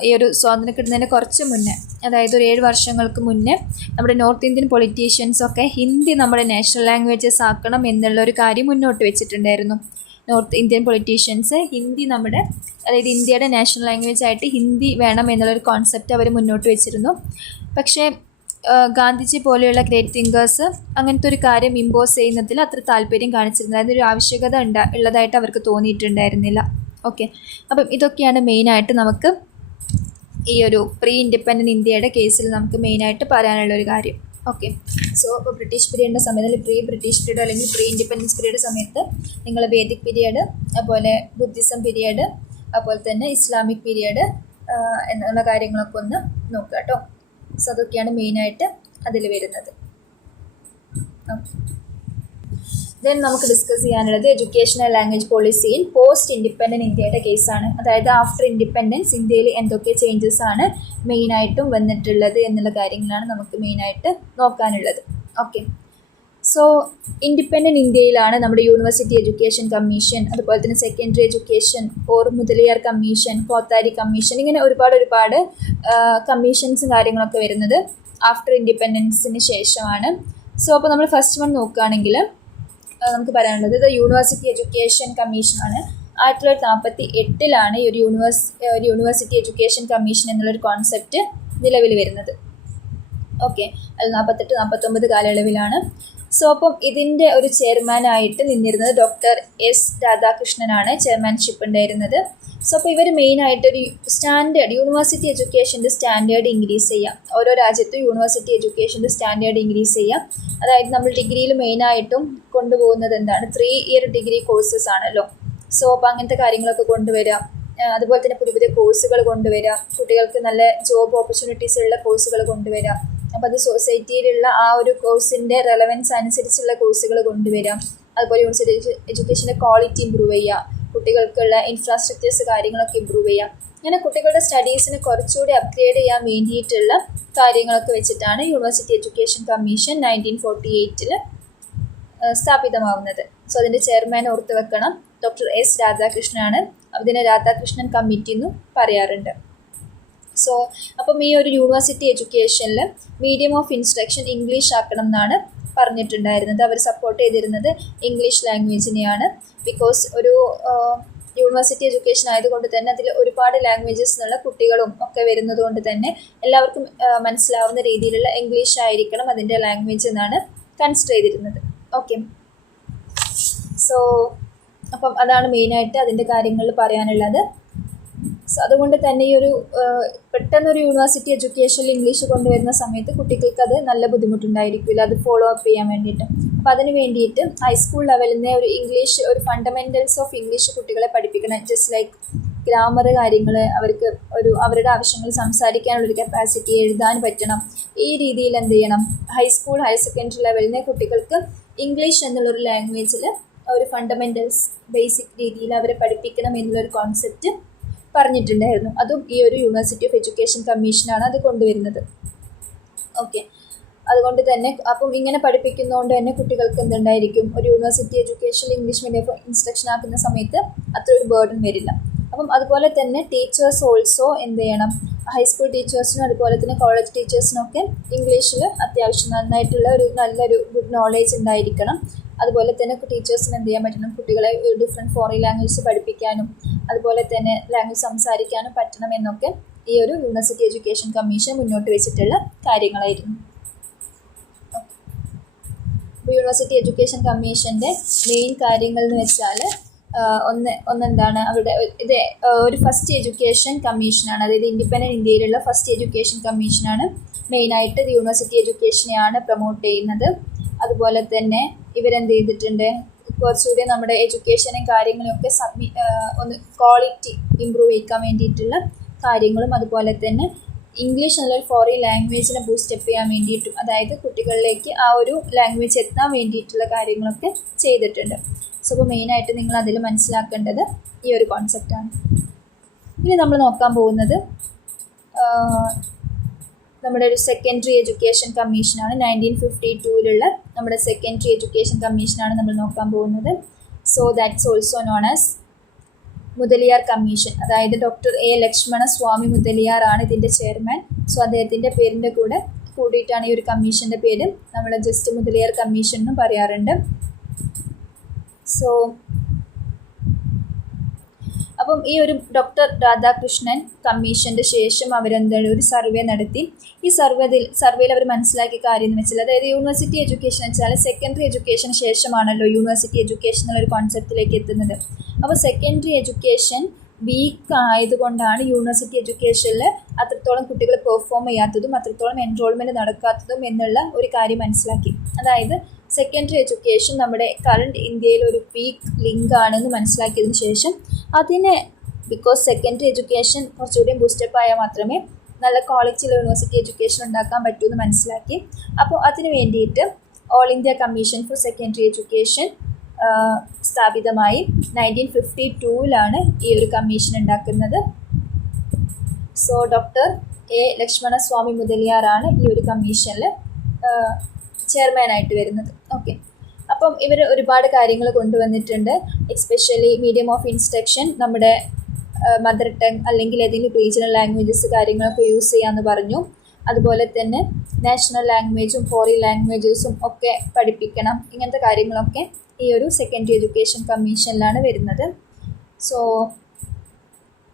ഈ ഒരു സ്വാതന്ത്ര്യം കിട്ടുന്നതിന് കുറച്ച് മുന്നേ, അതായത് ഒരു 7 വർഷങ്ങൾക്ക് മുന്നേ നമ്മുടെ നോർത്ത് ഇന്ത്യൻ പൊളിറ്റീഷ്യൻസൊക്കെ ഹിന്ദി നമ്മുടെ നാഷണൽ ലാംഗ്വേജസ് ആക്കണം എന്നുള്ളൊരു കാര്യം മുന്നോട്ട് വെച്ചിട്ടുണ്ടായിരുന്നു. നോർത്ത് ഇന്ത്യൻ പൊളിറ്റീഷ്യൻസ് ഹിന്ദി നമ്മുടെ, അതായത് ഇന്ത്യയുടെ നാഷണൽ ലാംഗ്വേജ് ആയിട്ട് ഹിന്ദി വേണം എന്നുള്ളൊരു കോൺസെപ്റ്റ് അവർ മുന്നോട്ട് വെച്ചിരുന്നു. പക്ഷേ ഗാന്ധിജി പോലെയുള്ള ഗ്രേറ്റ് തിങ്കേഴ്സ് അങ്ങനത്തെ ഒരു കാര്യം ഇമ്പോസ് ചെയ്യുന്നതിൽ അത്ര താല്പര്യം കാണിച്ചിരുന്നില്ല. അതിനൊരു ആവശ്യകത ഉള്ളതായിട്ട് അവർക്ക് തോന്നിയിട്ടുണ്ടായിരുന്നില്ല. ഓക്കെ, അപ്പം ഇതൊക്കെയാണ് മെയിനായിട്ട് നമുക്ക് ഈ ഒരു പ്രീ ഇൻഡിപെൻഡൻറ്റ് ഇന്ത്യയുടെ കേസിൽ നമുക്ക് മെയിനായിട്ട് പറയാനുള്ളൊരു കാര്യം. ഓക്കെ, സോ ഇപ്പോൾ ബ്രിട്ടീഷ് പീരീഡിൻ്റെ സമയത്ത്, പ്രീ ബ്രിട്ടീഷ് പീരീഡ് അല്ലെങ്കിൽ പ്രീ ഇൻഡിപെൻഡൻസ് പീരീഡ് സമയത്ത് നിങ്ങൾ വേദിക് പീരീഡ്, അതുപോലെ ബുദ്ധിസം പീരീഡ്, അതുപോലെ തന്നെ ഇസ്ലാമിക് പീരീഡ് എന്നുള്ള കാര്യങ്ങളൊക്കെ ഒന്ന് നോക്കുക കേട്ടോ. സോ അതൊക്കെയാണ് മെയിനായിട്ട് അതിൽ വരുന്നത്. ദെൻ നമുക്ക് ഡിസ്കസ് ചെയ്യാനുള്ളത് educational language policy in post independent ഇന്ത്യയുടെ കേസാണ്. അതായത് ആഫ്റ്റർ ഇൻഡിപെൻഡൻസ് ഇന്ത്യയിൽ എന്തൊക്കെ ചേഞ്ചസ് ആണ് മെയിനായിട്ടും വന്നിട്ടുള്ളത് എന്നുള്ള കാര്യങ്ങളാണ് നമുക്ക് മെയിനായിട്ട് നോക്കാനുള്ളത്. ഓക്കെ, സോ ഇൻഡിപെൻഡൻറ്റ് ഇന്ത്യയിലാണ് നമ്മുടെ യൂണിവേഴ്സിറ്റി എഡ്യൂക്കേഷൻ കമ്മീഷൻ, അതുപോലെ തന്നെ secondary education or Mudaliar commission, Kothari commission, ഇങ്ങനെ ഒരുപാട് കമ്മീഷൻസും കാര്യങ്ങളൊക്കെ വരുന്നത് ആഫ്റ്റർ ഇൻഡിപെൻഡൻസിന് ശേഷമാണ്. സോ അപ്പോൾ നമ്മൾ ഫസ്റ്റ് വൺ നോക്കുകയാണെങ്കിൽ നമുക്ക് പറയാനുള്ളത് ഇത് യൂണിവേഴ്സിറ്റി എഡ്യൂക്കേഷൻ കമ്മീഷനാണ്. 1948 ഈ ഒരു യൂണിവേഴ്സിറ്റി എഡ്യൂക്കേഷൻ കമ്മീഷൻ എന്നുള്ളൊരു കോൺസെപ്റ്റ് നിലവിൽ വരുന്നത്. ഓക്കെ, അത് 48-49 കാലയളവിലാണ്. സോ അപ്പം ഇതിൻ്റെ ഒരു ചെയർമാനായിട്ട് നിന്നിരുന്നത് ഡോക്ടർ എസ് രാധാകൃഷ്ണനാണ് ചെയർമാൻഷിപ്പ് ഉണ്ടായിരുന്നത്. സോ അപ്പോൾ ഇവർ മെയിനായിട്ടൊരു സ്റ്റാൻഡേർഡ് യൂണിവേഴ്സിറ്റി എഡ്യൂക്കേഷൻ്റെ സ്റ്റാൻഡേർഡ് ഇൻക്രീസ് ചെയ്യാം. ഓരോ രാജ്യത്തും യൂണിവേഴ്സിറ്റി എഡ്യൂക്കേഷൻ്റെ സ്റ്റാൻഡേർഡ് ഇൻക്രീസ് ചെയ്യാം. അതായത് നമ്മൾ ഡിഗ്രിയിൽ മെയിനായിട്ടും കൊണ്ടുപോകുന്നത് എന്താണ്, 3 ഇയർ ഡിഗ്രി കോഴ്സസ് ആണല്ലോ. സോ അപ്പോൾ അങ്ങനത്തെ കാര്യങ്ങളൊക്കെ കൊണ്ടുവരാം. അതുപോലെ തന്നെ പുതിയ കോഴ്സുകൾ കൊണ്ടുവരാം, കുട്ടികൾക്ക് നല്ല ജോബ് ഓപ്പർച്യൂണിറ്റീസ് ഉള്ള കോഴ്സുകൾ കൊണ്ടുവരാം. അപ്പോൾ അത് സൊസൈറ്റിയിലുള്ള ആ ഒരു കോഴ്സിൻ്റെ റെലവൻസ് അനുസരിച്ചുള്ള കോഴ്സുകൾ കൊണ്ടുവരാം. അതുപോലെ യൂണിവേഴ്സിറ്റി എഡ്യൂക്കേഷൻ്റെ ക്വാളിറ്റി ഇമ്പ്രൂവ് ചെയ്യുക, കുട്ടികൾക്കുള്ള ഇൻഫ്രാസ്ട്രക്ചേഴ്സ് കാര്യങ്ങളൊക്കെ ഇമ്പ്രൂവ് ചെയ്യുക. അങ്ങനെ കുട്ടികളുടെ സ്റ്റഡീസിന് കുറച്ചുകൂടി അപ്ഗ്രേഡ് ചെയ്യാൻ വേണ്ടിയിട്ടുള്ള കാര്യങ്ങളൊക്കെ വെച്ചിട്ടാണ് യൂണിവേഴ്സിറ്റി എഡ്യൂക്കേഷൻ കമ്മീഷൻ 1948 സ്ഥാപിതമാവുന്നത്. സോ അതിൻ്റെ ചെയർമാൻ ഓർത്ത് വെക്കണം, ഡോക്ടർ എസ് രാധാകൃഷ്ണനാണ്. അതിനെ രാധാകൃഷ്ണൻ കമ്മിറ്റി എന്നും പറയാറുണ്ട്. സോ അപ്പം ഈ ഒരു യൂണിവേഴ്സിറ്റി എഡ്യൂക്കേഷനിൽ മീഡിയം ഓഫ് ഇൻസ്ട്രക്ഷൻ ഇംഗ്ലീഷ് ആക്കണം എന്നാണ് പറഞ്ഞിട്ടുണ്ടായിരുന്നത്. അവർ സപ്പോർട്ട് ചെയ്തിരുന്നത് ഇംഗ്ലീഷ് ലാംഗ്വേജിനെയാണ്. ബിക്കോസ് ഒരു യൂണിവേഴ്സിറ്റി എഡ്യൂക്കേഷൻ ആയതുകൊണ്ട് തന്നെ അതിൽ ഒരുപാട് ലാംഗ്വേജസ് എന്നുള്ള കുട്ടികളും ഒക്കെ വരുന്നത് കൊണ്ട് തന്നെ എല്ലാവർക്കും മനസ്സിലാവുന്ന രീതിയിലുള്ള ഇംഗ്ലീഷ് ആയിരിക്കണം അതിൻ്റെ ലാംഗ്വേജ് എന്നാണ് കൺസിഡർ ചെയ്തിരുന്നത്. ഓക്കെ, സോ അപ്പം അതാണ് മെയിനായിട്ട് അതിൻ്റെ കാര്യങ്ങളിൽ പറയാനുള്ളത്. സോ അതുകൊണ്ട് തന്നെ ഈ ഒരു പെട്ടെന്നൊരു യൂണിവേഴ്സിറ്റി എഡ്യൂക്കേഷനിൽ ഇംഗ്ലീഷ് കൊണ്ടുവരുന്ന സമയത്ത് കുട്ടികൾക്ക് അത് നല്ല ബുദ്ധിമുട്ടുണ്ടായിരിക്കില്ല അത് ഫോളോ അപ്പ് ചെയ്യാൻ വേണ്ടിയിട്ട്. അപ്പോൾ അതിന് വേണ്ടിയിട്ട് ഹൈസ്കൂൾ ലെവലിൽ നിന്ന് ഒരു ഇംഗ്ലീഷ്, ഒരു ഫണ്ടമെൻറ്റൽസ് ഓഫ് ഇംഗ്ലീഷ് കുട്ടികളെ പഠിപ്പിക്കണം. ജസ്റ്റ് ലൈക്ക് ഗ്രാമർ കാര്യങ്ങൾ, അവർക്ക് അവരുടെ ആവശ്യങ്ങൾ സംസാരിക്കാനുള്ളൊരു കപ്പാസിറ്റി, എഴുതാൻ പറ്റണം. ഈ രീതിയിൽ എന്ത് ചെയ്യണം, ഹൈസ്കൂൾ ഹയർ സെക്കൻഡറി ലെവലിലെ കുട്ടികൾക്ക് ഇംഗ്ലീഷ് എന്നുള്ളൊരു ലാംഗ്വേജിൽ ഒരു ഫണ്ടമെൻ്റൽസ് ബേസിക് രീതിയിൽ അവരെ പഠിപ്പിക്കണം എന്നുള്ളൊരു കോൺസെപ്റ്റ് പറഞ്ഞിട്ടുണ്ടായിരുന്നു. അതും ഈ ഒരു യൂണിവേഴ്സിറ്റി ഓഫ് എഡ്യൂക്കേഷൻ കമ്മീഷനാണ് അത് കൊണ്ടുവരുന്നത്. ഓക്കെ, അതുകൊണ്ട് തന്നെ അപ്പം ഇങ്ങനെ പഠിപ്പിക്കുന്നതുകൊണ്ട് തന്നെ കുട്ടികൾക്ക് എന്തുണ്ടായിരിക്കും, ഒരു university education English medium instruction ആക്കുന്ന സമയത്ത് അത്ര ഒരു ബേർഡൻ വരില്ല. അപ്പം അതുപോലെ തന്നെ ടീച്ചേഴ്സ് ഓൾസോ എന്ത് ചെയ്യണം, ഹൈസ്കൂൾ ടീച്ചേഴ്സിനും അതുപോലെ തന്നെ കോളേജ് ടീച്ചേഴ്സിനൊക്കെ ഇംഗ്ലീഷിൽ അത്യാവശ്യം നന്നായിട്ടുള്ള നല്ലൊരു ഗുഡ് നോളേജ് ഉണ്ടായിരിക്കണം. അതുപോലെ തന്നെ ടീച്ചേഴ്സിന് എന്ത് ചെയ്യാൻ പറ്റണം, കുട്ടികളെ ഡിഫറെൻറ്റ് ഫോറിൻ ലാംഗ്വേജസ് പഠിപ്പിക്കാനും അതുപോലെ തന്നെ ലാംഗ്വേജ് സംസാരിക്കാനും പറ്റണം എന്നൊക്കെ ഈ ഒരു യൂണിവേഴ്സിറ്റി എഡ്യൂക്കേഷൻ കമ്മീഷൻ മുന്നോട്ട് വെച്ചിട്ടുള്ള കാര്യങ്ങളായിരുന്നു. യൂണിവേഴ്സിറ്റി എഡ്യൂക്കേഷൻ കമ്മീഷൻ്റെ മെയിൻ കാര്യങ്ങൾ എന്ന് വെച്ചാൽ ഒന്നെന്താണ്, അവിടെ ഇത് ഒരു ഫസ്റ്റ് എഡ്യൂക്കേഷൻ കമ്മീഷനാണ്. അതായത് ഇൻഡിപെൻഡൻറ്റ് ഇന്ത്യയിലുള്ള ഫസ്റ്റ് എഡ്യൂക്കേഷൻ കമ്മീഷനാണ്. മെയിനായിട്ട് ഇത് യൂണിവേഴ്സിറ്റി എഡ്യൂക്കേഷനെയാണ് പ്രൊമോട്ട് ചെയ്യുന്നത്. അതുപോലെ തന്നെ ഇവരെന്ത് ചെയ്തിട്ടുണ്ട്, കുറച്ചുകൂടി നമ്മുടെ എഡ്യൂക്കേഷനും കാര്യങ്ങളൊക്കെ ഒന്ന് ക്വാളിറ്റി ഇമ്പ്രൂവ് ചെയ്യിക്കാൻ വേണ്ടിയിട്ടുള്ള കാര്യങ്ങളും അതുപോലെ തന്നെ ഇംഗ്ലീഷ് എന്നുള്ളൊരു ഫോറിൻ ലാംഗ്വേജിനെ ബൂസ്റ്റപ്പ് ചെയ്യാൻ വേണ്ടിയിട്ടും, അതായത് കുട്ടികളിലേക്ക് ആ ഒരു ലാംഗ്വേജ് എത്താൻ വേണ്ടിയിട്ടുള്ള കാര്യങ്ങളൊക്കെ ചെയ്തിട്ടുണ്ട്. സോ അപ്പോൾ മെയിനായിട്ട് നിങ്ങൾ അതിൽ മനസ്സിലാക്കേണ്ടത് ഈ ഒരു കോൺസെപ്റ്റാണ്. ഇനി നമ്മൾ നോക്കാൻ പോകുന്നത് നമ്മുടെ ഒരു സെക്കൻഡറി എഡ്യൂക്കേഷൻ കമ്മീഷനാണ്. 1952 നമ്മുടെ സെക്കൻഡറി എഡ്യൂക്കേഷൻ കമ്മീഷനാണ് നമ്മൾ നോക്കാൻ പോകുന്നത്. So that's also known as Mudaliar commission. അതായത് ഡോക്ടർ എ ലക്ഷ്മണ സ്വാമി മുതലിയാർ ആണ് ഇതിൻ്റെ ചെയർമാൻ. സോ അദ്ദേഹത്തിൻ്റെ പേരിൻ്റെ കൂടിയിട്ടാണ് ഈ ഒരു കമ്മീഷൻ്റെ പേര് നമ്മൾ ജസ്റ്റ് മുതലിയാർ കമ്മീഷൻ എന്നും പറയാറുണ്ട്. സോ അപ്പം ഈ ഒരു ഡോക്ടർ രാധാകൃഷ്ണൻ കമ്മീഷൻ്റെ ശേഷം അവരെന്താണ് ഒരു സർവേ നടത്തി. ഈ സർവേയിൽ അവർ മനസ്സിലാക്കിയ കാര്യം എന്ന് വെച്ചാൽ, അതായത് യൂണിവേഴ്സിറ്റി എഡ്യൂക്കേഷൻ വെച്ചാൽ സെക്കൻഡറി എഡ്യൂക്കേഷന് ശേഷമാണല്ലോ യൂണിവേഴ്സിറ്റി എഡ്യൂക്കേഷൻ എന്നുള്ളൊരു കോൺസെപ്റ്റിലേക്ക് എത്തുന്നത്. അപ്പോൾ സെക്കൻഡറി എഡ്യൂക്കേഷൻ വീക്ക് ആയതുകൊണ്ടാണ് യൂണിവേഴ്സിറ്റി എഡ്യൂക്കേഷനിൽ അത്രത്തോളം കുട്ടികൾ പെർഫോം ചെയ്യാത്തതും അത്രത്തോളം എൻറോൾമെൻറ്റ് നടക്കാത്തതും എന്നുള്ള ഒരു കാര്യം മനസ്സിലാക്കി. അതായത് സെക്കൻഡറി എഡ്യൂക്കേഷൻ നമ്മുടെ കറണ്ട് ഇന്ത്യയിൽ ഒരു വീക്ക് ലിങ്ക് ആണെന്ന് മനസ്സിലാക്കിയതിന് ശേഷം അതിനെ, ബിക്കോസ് സെക്കൻഡറി എഡ്യൂക്കേഷൻ കുറച്ചുകൂടി ബൂസ്റ്റപ്പ് ആയാൽ മാത്രമേ നല്ല ക്വാളിറ്റിയുള്ള യൂണിവേഴ്സിറ്റി എഡ്യൂക്കേഷൻ ഉണ്ടാക്കാൻ പറ്റൂ എന്ന് മനസ്സിലാക്കി. അപ്പോൾ അതിന് വേണ്ടിയിട്ട് all India commission for secondary education സ്ഥാപിതമായി. 1952 ഈ ഒരു കമ്മീഷൻ ഉണ്ടാക്കുന്നത്. So doctor A Lakshmana Swami മുതലിയാറാണ് ഈ ഒരു കമ്മീഷനിൽ ചെയർമാനായിട്ട് വരുന്നത്. ഓക്കെ, അപ്പം ഇവർ ഒരുപാട് കാര്യങ്ങൾ കൊണ്ടുവന്നിട്ടുണ്ട്. എസ്പെഷ്യലി മീഡിയം ഓഫ് ഇൻസ്ട്രക്ഷൻ നമ്മുടെ മദർ ടങ് അല്ലെങ്കിൽ ഏതെങ്കിലും റീജിയണൽ ലാംഗ്വേജസ് കാര്യങ്ങളൊക്കെ യൂസ് ചെയ്യാമെന്ന് പറഞ്ഞു. അതുപോലെ തന്നെ നാഷണൽ ലാംഗ്വേജും ഫോറിൻ ലാംഗ്വേജസും ഒക്കെ പഠിപ്പിക്കണം. ഇങ്ങനത്തെ കാര്യങ്ങളൊക്കെ ഈ ഒരു സെക്കൻഡറി എഡ്യൂക്കേഷൻ കമ്മീഷനിലാണ് വരുന്നത്. സോ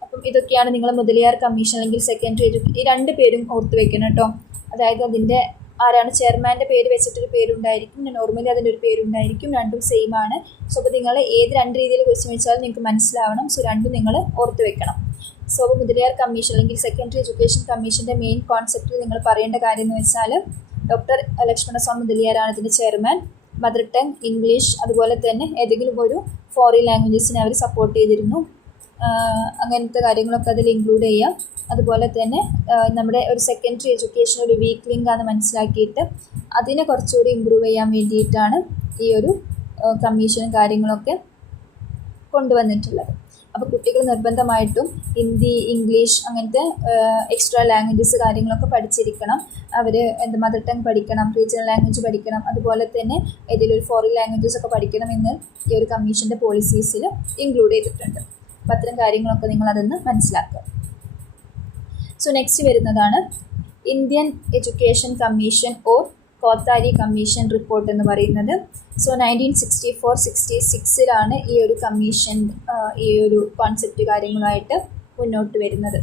അപ്പം ഇതൊക്കെയാണ് നിങ്ങൾ മുതലിയാർ കമ്മീഷൻ അല്ലെങ്കിൽ സെക്കൻഡറി ഈ രണ്ട് പേരും ഓർത്ത് വെക്കണം കേട്ടോ. അതായത് അതിൻ്റെ ആരാണ് ചെയർമാൻ്റെ പേര് വെച്ചിട്ടൊരു പേരുണ്ടായിരിക്കും, നോർമലി അതിൻ്റെ ഒരു പേരുണ്ടായിരിക്കും, രണ്ടും സെയിം ആണ്. സോ അപ്പോൾ നിങ്ങൾ ഏത് രണ്ട് രീതിയിൽ ക്വസ്റ്റ്യൻ വെച്ചാലും നിങ്ങൾക്ക് മനസ്സിലാവണം. സോ രണ്ടും നിങ്ങൾ ഓർത്ത് വെക്കണം. സോ അപ്പോൾ മുതലിയാർ കമ്മീഷൻ അല്ലെങ്കിൽ സെക്കൻഡറി എഡ്യൂക്കേഷൻ കമ്മീഷൻ്റെ മെയിൻ കോൺസെപ്റ്റ് നിങ്ങൾ പറയേണ്ട കാര്യം എന്ന് വെച്ചാൽ, ഡോക്ടർ ലക്ഷ്മണ സ്വാമി മുതലിയാറാണ് ഇതിൻ്റെ ചെയർമാൻ. മദർ ടങ് ഇംഗ്ലീഷ് അതുപോലെ തന്നെ ഏതെങ്കിലും ഒരു ഫോറിൻ ലാംഗ്വേജസിനെ അവർ സപ്പോർട്ട് ചെയ്തിരുന്നു. അങ്ങനത്തെ കാര്യങ്ങളൊക്കെ അതിൽ ഇൻക്ലൂഡ് ചെയ്യാം. അതുപോലെ തന്നെ നമ്മുടെ ഒരു സെക്കൻഡറി എഡ്യൂക്കേഷൻ ഒരു വീക്ക് ലിങ്ക് ആണെന്ന് മനസ്സിലാക്കിയിട്ട് അതിനെ കുറച്ചുകൂടി ഇമ്പ്രൂവ് ചെയ്യാൻ വേണ്ടിയിട്ടാണ് ഈ ഒരു കമ്മീഷനും കാര്യങ്ങളൊക്കെ കൊണ്ടുവന്നിട്ടുള്ളത്. അപ്പോൾ കുട്ടികൾ നിർബന്ധമായിട്ടും ഹിന്ദി ഇംഗ്ലീഷ് അങ്ങനത്തെ എക്സ്ട്രാ ലാംഗ്വേജസ് കാര്യങ്ങളൊക്കെ പഠിച്ചിരിക്കണം. അവർ മദർ ടങ് പഠിക്കണം, റീജിയണൽ ലാംഗ്വേജ് പഠിക്കണം, അതുപോലെ തന്നെ ഏതെങ്കിലും ഒരു ഫോറിൻ ലാംഗ്വേജസ് ഒക്കെ പഠിക്കണം എന്ന് ഈ ഒരു കമ്മീഷൻ്റെ പോളിസീസിൽ ഇൻക്ലൂഡ് ചെയ്തിട്ടുണ്ട്. അപ്പോൾ അത്തരം കാര്യങ്ങളൊക്കെ നിങ്ങൾ അതൊന്ന് മനസ്സിലാക്കുക. സോ നെക്സ്റ്റ് വരുന്നതാണ് Indian education commission or Kothari commission report എന്ന് പറയുന്നത്. സോ 1964-66 ഈ ഒരു കമ്മീഷൻ ഈ ഒരു കോൺസെപ്റ്റ് കാര്യങ്ങളായിട്ട് മുന്നോട്ട് വരുന്നത്.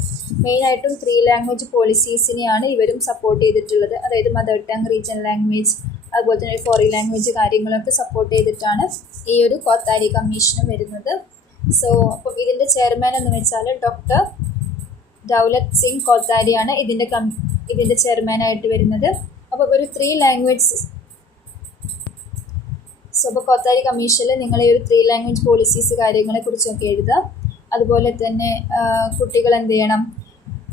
മെയിനായിട്ടും 3 ലാംഗ്വേജ് പോളിസീസിനെയാണ് ഇവരും സപ്പോർട്ട് ചെയ്തിട്ടുള്ളത്. അതായത് മദർ ടങ്, റീജിയണൽ ലാംഗ്വേജ്, അതുപോലെ തന്നെ ഫോറിൻ ലാംഗ്വേജ് കാര്യങ്ങളൊക്കെ സപ്പോർട്ട് ചെയ്തിട്ടാണ് ഈ ഒരു കോത്താരി കമ്മീഷനും വരുന്നത്. സോ അപ്പം ഇതിൻ്റെ ചെയർമാൻ എന്ന് വെച്ചാൽ ഡോക്ടർ ദൗലത് സിംഗ് കോത്താരിയാണ് ഇതിൻ്റെ ചെയർമാനായിട്ട് വരുന്നത്. അപ്പോൾ ഒരു 3 ലാംഗ്വേജ് സോ അപ്പോൾ കോത്താരി കമ്മീഷനിൽ നിങ്ങൾ ഈ ഒരു 3 ലാംഗ്വേജ് പോളിസീസ് കാര്യങ്ങളെ കുറിച്ചൊക്കെ എഴുതുക. അതുപോലെ തന്നെ കുട്ടികൾ എന്ത് ചെയ്യണം,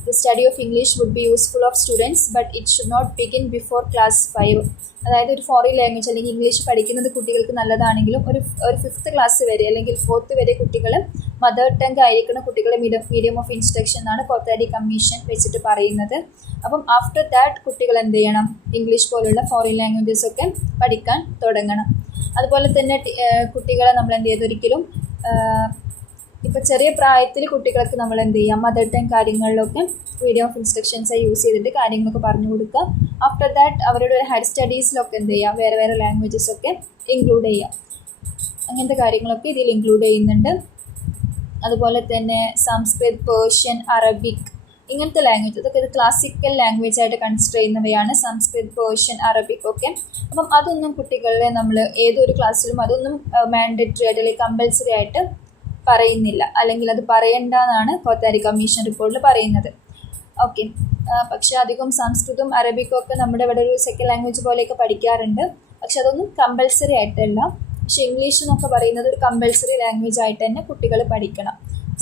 the study of English would be useful of students but it should not begin before class 5. അതായത് ഒരു ഫോറിൻ ലാംഗ്വേജ് അല്ലെങ്കിൽ ഇംഗ്ലീഷ് പഠിക്കുന്നത് കുട്ടികൾക്ക് നല്ലതാണെങ്കിലും ഒരു 5th ക്ലാസ് വരെ അല്ലെങ്കിൽ 4th വരെ കുട്ടികൾ മദർ ടങ് ആയിരിക്കുന്ന കുട്ടികളെ മീഡിയം ഓഫ് ഇൻസ്ട്രക്ഷൻ എന്നാണ് കോത്താരി കമ്മീഷൻ വെച്ചിട്ട് പറയുന്നത്. അപ്പം ആഫ്റ്റർ ദാറ്റ് കുട്ടികൾ എന്ത് ചെയ്യണം, ഇംഗ്ലീഷ് പോലുള്ള ഫോറിൻ ലാംഗ്വേജസ് ഒക്കെ പഠിക്കാൻ തുടങ്ങണം. അതുപോലെ തന്നെ കുട്ടികളെ നമ്മൾ എന്ത് ചെയ്ത് ഒരിക്കലും ഇപ്പോൾ ചെറിയ പ്രായത്തിൽ കുട്ടികൾക്ക് നമ്മൾ എന്ത് ചെയ്യാം, മദർ ടങ് കാര്യങ്ങളിലൊക്കെ മീഡിയം ഓഫ് ഇൻസ്ട്രക്ഷൻസായി യൂസ് ചെയ്തിട്ട് കാര്യങ്ങളൊക്കെ പറഞ്ഞു കൊടുക്കുക. ആഫ്റ്റർ ദാറ്റ് അവരുടെ ഹയർ സ്റ്റഡീസിലൊക്കെ എന്ത് ചെയ്യാം, വേറെ വേറെ ലാംഗ്വേജസ് ഒക്കെ ഇൻക്ലൂഡ് ചെയ്യാം. അങ്ങനത്തെ കാര്യങ്ങളൊക്കെ ഇതിൽ ഇൻക്ലൂഡ് ചെയ്യുന്നുണ്ട്. അതുപോലെ തന്നെ സംസ്കൃത്, പേർഷ്യൻ, അറബിക് ഇങ്ങനത്തെ ലാംഗ്വേജ്, ഇതൊക്കെ ഇത് ക്ലാസിക്കൽ ലാംഗ്വേജ് ആയിട്ട് കൺസിഡർ ചെയ്യുന്നവയാണ് സംസ്കൃത്, പേർഷ്യൻ, അറബിക് ഒക്കെ. അപ്പം അതൊന്നും കുട്ടികളെ നമ്മൾ ഏതൊരു ക്ലാസ്സിലും അതൊന്നും മാൻഡറ്ററി ആയിട്ട് അല്ലെങ്കിൽ കമ്പൽസറി ആയിട്ട് പറയുന്നില്ല, അല്ലെങ്കിൽ അത് പറയണ്ടെന്നാണ് കോത്താരി കമ്മീഷൻ റിപ്പോർട്ടിൽ പറയുന്നത്. ഓക്കെ, പക്ഷെ അധികം സംസ്കൃതവും അറബിക്കും ഒക്കെ നമ്മുടെ ഇവിടെ ഒരു സെക്കൻഡ് ലാംഗ്വേജ് പോലെയൊക്കെ പഠിക്കാറുണ്ട്. പക്ഷെ അതൊന്നും കമ്പൽസറി ആയിട്ടല്ല. പക്ഷെ ഇംഗ്ലീഷ് എന്നൊക്കെ പറയുന്നത് ഒരു കമ്പൽസറി ലാംഗ്വേജ് ആയിട്ട് തന്നെ കുട്ടികൾ പഠിക്കണം.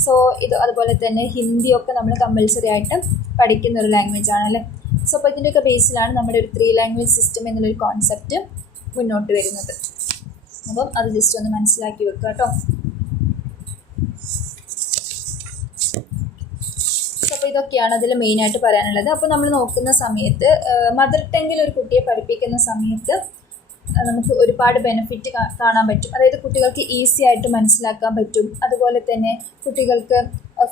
സോ ഇത് അതുപോലെ തന്നെ ഹിന്ദിയൊക്കെ നമ്മൾ കമ്പൽസറി ആയിട്ട് പഠിക്കുന്ന ഒരു ലാംഗ്വേജ് ആണല്ലേ. സോ അപ്പോൾ ഇതിൻ്റെയൊക്കെ ബേസിലാണ് നമ്മുടെ ഒരു 3 ലാംഗ്വേജ് സിസ്റ്റം എന്നുള്ളൊരു കോൺസെപ്റ്റ് മുന്നോട്ട് വരുന്നത്. അപ്പം അത് ജസ്റ്റ് ഒന്ന് മനസ്സിലാക്കി വെക്കുക കേട്ടോ. അപ്പോൾ ഇതൊക്കെയാണ് അതിൽ മെയിനായിട്ട് പറയാനുള്ളത്. അപ്പോൾ നമ്മൾ നോക്കുന്ന സമയത്ത് മദർ ടങ്ങിൽ ഒരു കുട്ടിയെ പഠിപ്പിക്കുന്ന സമയത്ത് നമുക്ക് ഒരുപാട് ബെനിഫിറ്റ് കാണാൻ പറ്റും. അതായത് കുട്ടികൾക്ക് ഈസി ആയിട്ട് മനസ്സിലാക്കാൻ പറ്റും. അതുപോലെ തന്നെ കുട്ടികൾക്ക്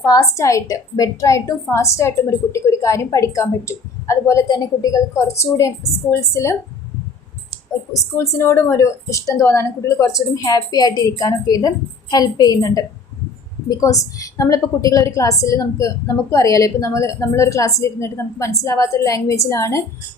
ഫാസ്റ്റായിട്ട് ബെറ്ററായിട്ടും ഫാസ്റ്റായിട്ടും ഒരു കുട്ടിക്ക് ഒരു കാര്യം പഠിക്കാൻ പറ്റും. അതുപോലെ തന്നെ കുട്ടികൾക്ക് കുറച്ചുകൂടി സ്കൂൾസിനോടും ഒരു ഇഷ്ടം തോന്നാനും കുട്ടികൾ കുറച്ചുകൂടി ഹാപ്പി ആയിട്ട് ഇരിക്കാനൊക്കെ ഇത് ഹെൽപ്പ് ചെയ്യുന്നുണ്ട്. ബിക്കോസ് നമ്മളിപ്പോൾ കുട്ടികളൊരു ക്ലാസ്സിൽ നമുക്കും അറിയാലോ, ഇപ്പോൾ നമ്മളൊരു ക്ലാസ്സിൽ ഇരുന്നിട്ട് നമുക്ക് മനസ്സിലാവാത്തൊരു ലാംഗ്വേജിലാണ്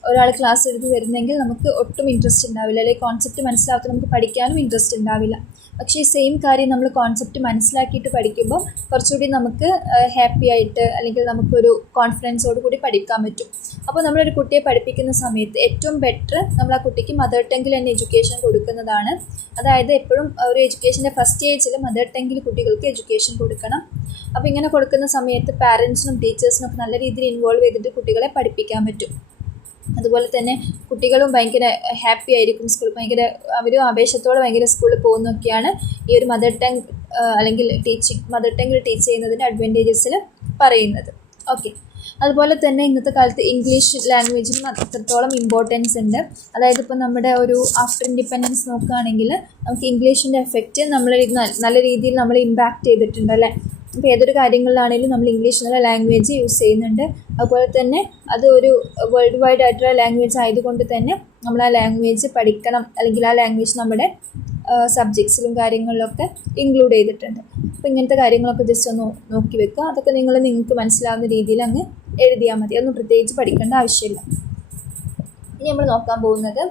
ഒരാൾ ക്ലാസ് എടുത്ത് വരുന്നതെങ്കിൽ നമുക്ക് ഒട്ടും ഇൻട്രസ്റ്റ് ഉണ്ടാവില്ല, അല്ലെങ്കിൽ കോൺസെപ്റ്റ് മനസ്സിലാവാത്ത നമുക്ക് പഠിക്കാനും ഇൻട്രസ്റ്റ് ഉണ്ടാവില്ല. പക്ഷേ ഈ സെയിം കാര്യം നമ്മൾ കോൺസെപ്റ്റ് മനസ്സിലാക്കിയിട്ട് പഠിക്കുമ്പോൾ കുറച്ചുകൂടി നമുക്ക് ഹാപ്പി ആയിട്ട് അല്ലെങ്കിൽ നമുക്കൊരു കോൺഫിഡൻസോട് കൂടി പഠിക്കാൻ പറ്റും. അപ്പോൾ നമ്മളൊരു കുട്ടിയെ പഠിപ്പിക്കുന്ന സമയത്ത് ഏറ്റവും ബെറ്റർ നമ്മൾ ആ കുട്ടിക്ക് മദർ ടങ്ങിൽ തന്നെ എഡ്യൂക്കേഷൻ കൊടുക്കുന്നതാണ്. അതായത് എപ്പോഴും ഒരു എഡ്യൂക്കേഷൻ്റെ ഫസ്റ്റ് സ്റ്റേജിൽ മദർ ടങ്ങിൽ കുട്ടികൾക്ക് എഡ്യൂക്കേഷൻ കൊടുക്കണം. അപ്പോൾ ഇങ്ങനെ കൊടുക്കുന്ന സമയത്ത് പാരൻസിനും ടീച്ചേഴ്സിനും ഒക്കെ നല്ല രീതിയിൽ ഇൻവോൾവ് ചെയ്തിട്ട് കുട്ടികളെ പഠിപ്പിക്കാൻ പറ്റും. അതുപോലെ തന്നെ കുട്ടികളും ഭയങ്കര ഹാപ്പി ആയിരിക്കും, അവരും ആവേശത്തോടെ ഭയങ്കര സ്കൂളിൽ പോകുന്നൊക്കെയാണ് ഈ ഒരു മദർ ടങ് അല്ലെങ്കിൽ മദർ ടങ്ങിൽ ടീച്ച് ചെയ്യുന്നതിൻ്റെ അഡ്വാൻറ്റേജസിൽ പറയുന്നത്. ഓക്കെ, അതുപോലെ തന്നെ ഇന്നത്തെ കാലത്ത് ഇംഗ്ലീഷ് ലാംഗ്വേജിനും അത്രത്തോളം ഇമ്പോർട്ടൻസ് ഉണ്ട്. അതായത് ഇപ്പോൾ നമ്മുടെ ഒരു ആഫ്റ്റർ ഇൻഡിപെൻഡൻസ് നോക്കുകയാണെങ്കിൽ നമുക്ക് ഇംഗ്ലീഷിൻ്റെ എഫക്റ്റ് നല്ല രീതിയിൽ നമ്മൾ ഇമ്പാക്റ്റ് ചെയ്തിട്ടുണ്ട് അല്ലേ. അപ്പോൾ ഏതൊരു കാര്യങ്ങളിലാണെങ്കിലും നമ്മൾ ഇംഗ്ലീഷ് എന്നുള്ള ലാംഗ്വേജ് യൂസ് ചെയ്യുന്നുണ്ട്. അതുപോലെ തന്നെ അത് ഒരു വേൾഡ് വൈഡ് ആയിട്ടുള്ള ലാംഗ്വേജ് ആയതുകൊണ്ട് തന്നെ നമ്മൾ ആ ലാംഗ്വേജ് പഠിക്കണം, അല്ലെങ്കിൽ ആ ലാംഗ്വേജ് നമ്മുടെ സബ്ജക്ട്സിലും കാര്യങ്ങളിലൊക്കെ ഇൻക്ലൂഡ് ചെയ്തിട്ടുണ്ട്. അപ്പോൾ ഇങ്ങനത്തെ കാര്യങ്ങളൊക്കെ ജസ്റ്റ് ഒന്ന് നോക്കി വെക്കുക. അതൊക്കെ നിങ്ങൾക്ക് മനസ്സിലാവുന്ന രീതിയിൽ അങ്ങ് എഴുതിയാൽ മതി, അതൊന്നും പ്രത്യേകിച്ച് പഠിക്കേണ്ട ആവശ്യമില്ല. ഇനി നമ്മൾ നോക്കാൻ പോകുന്നത്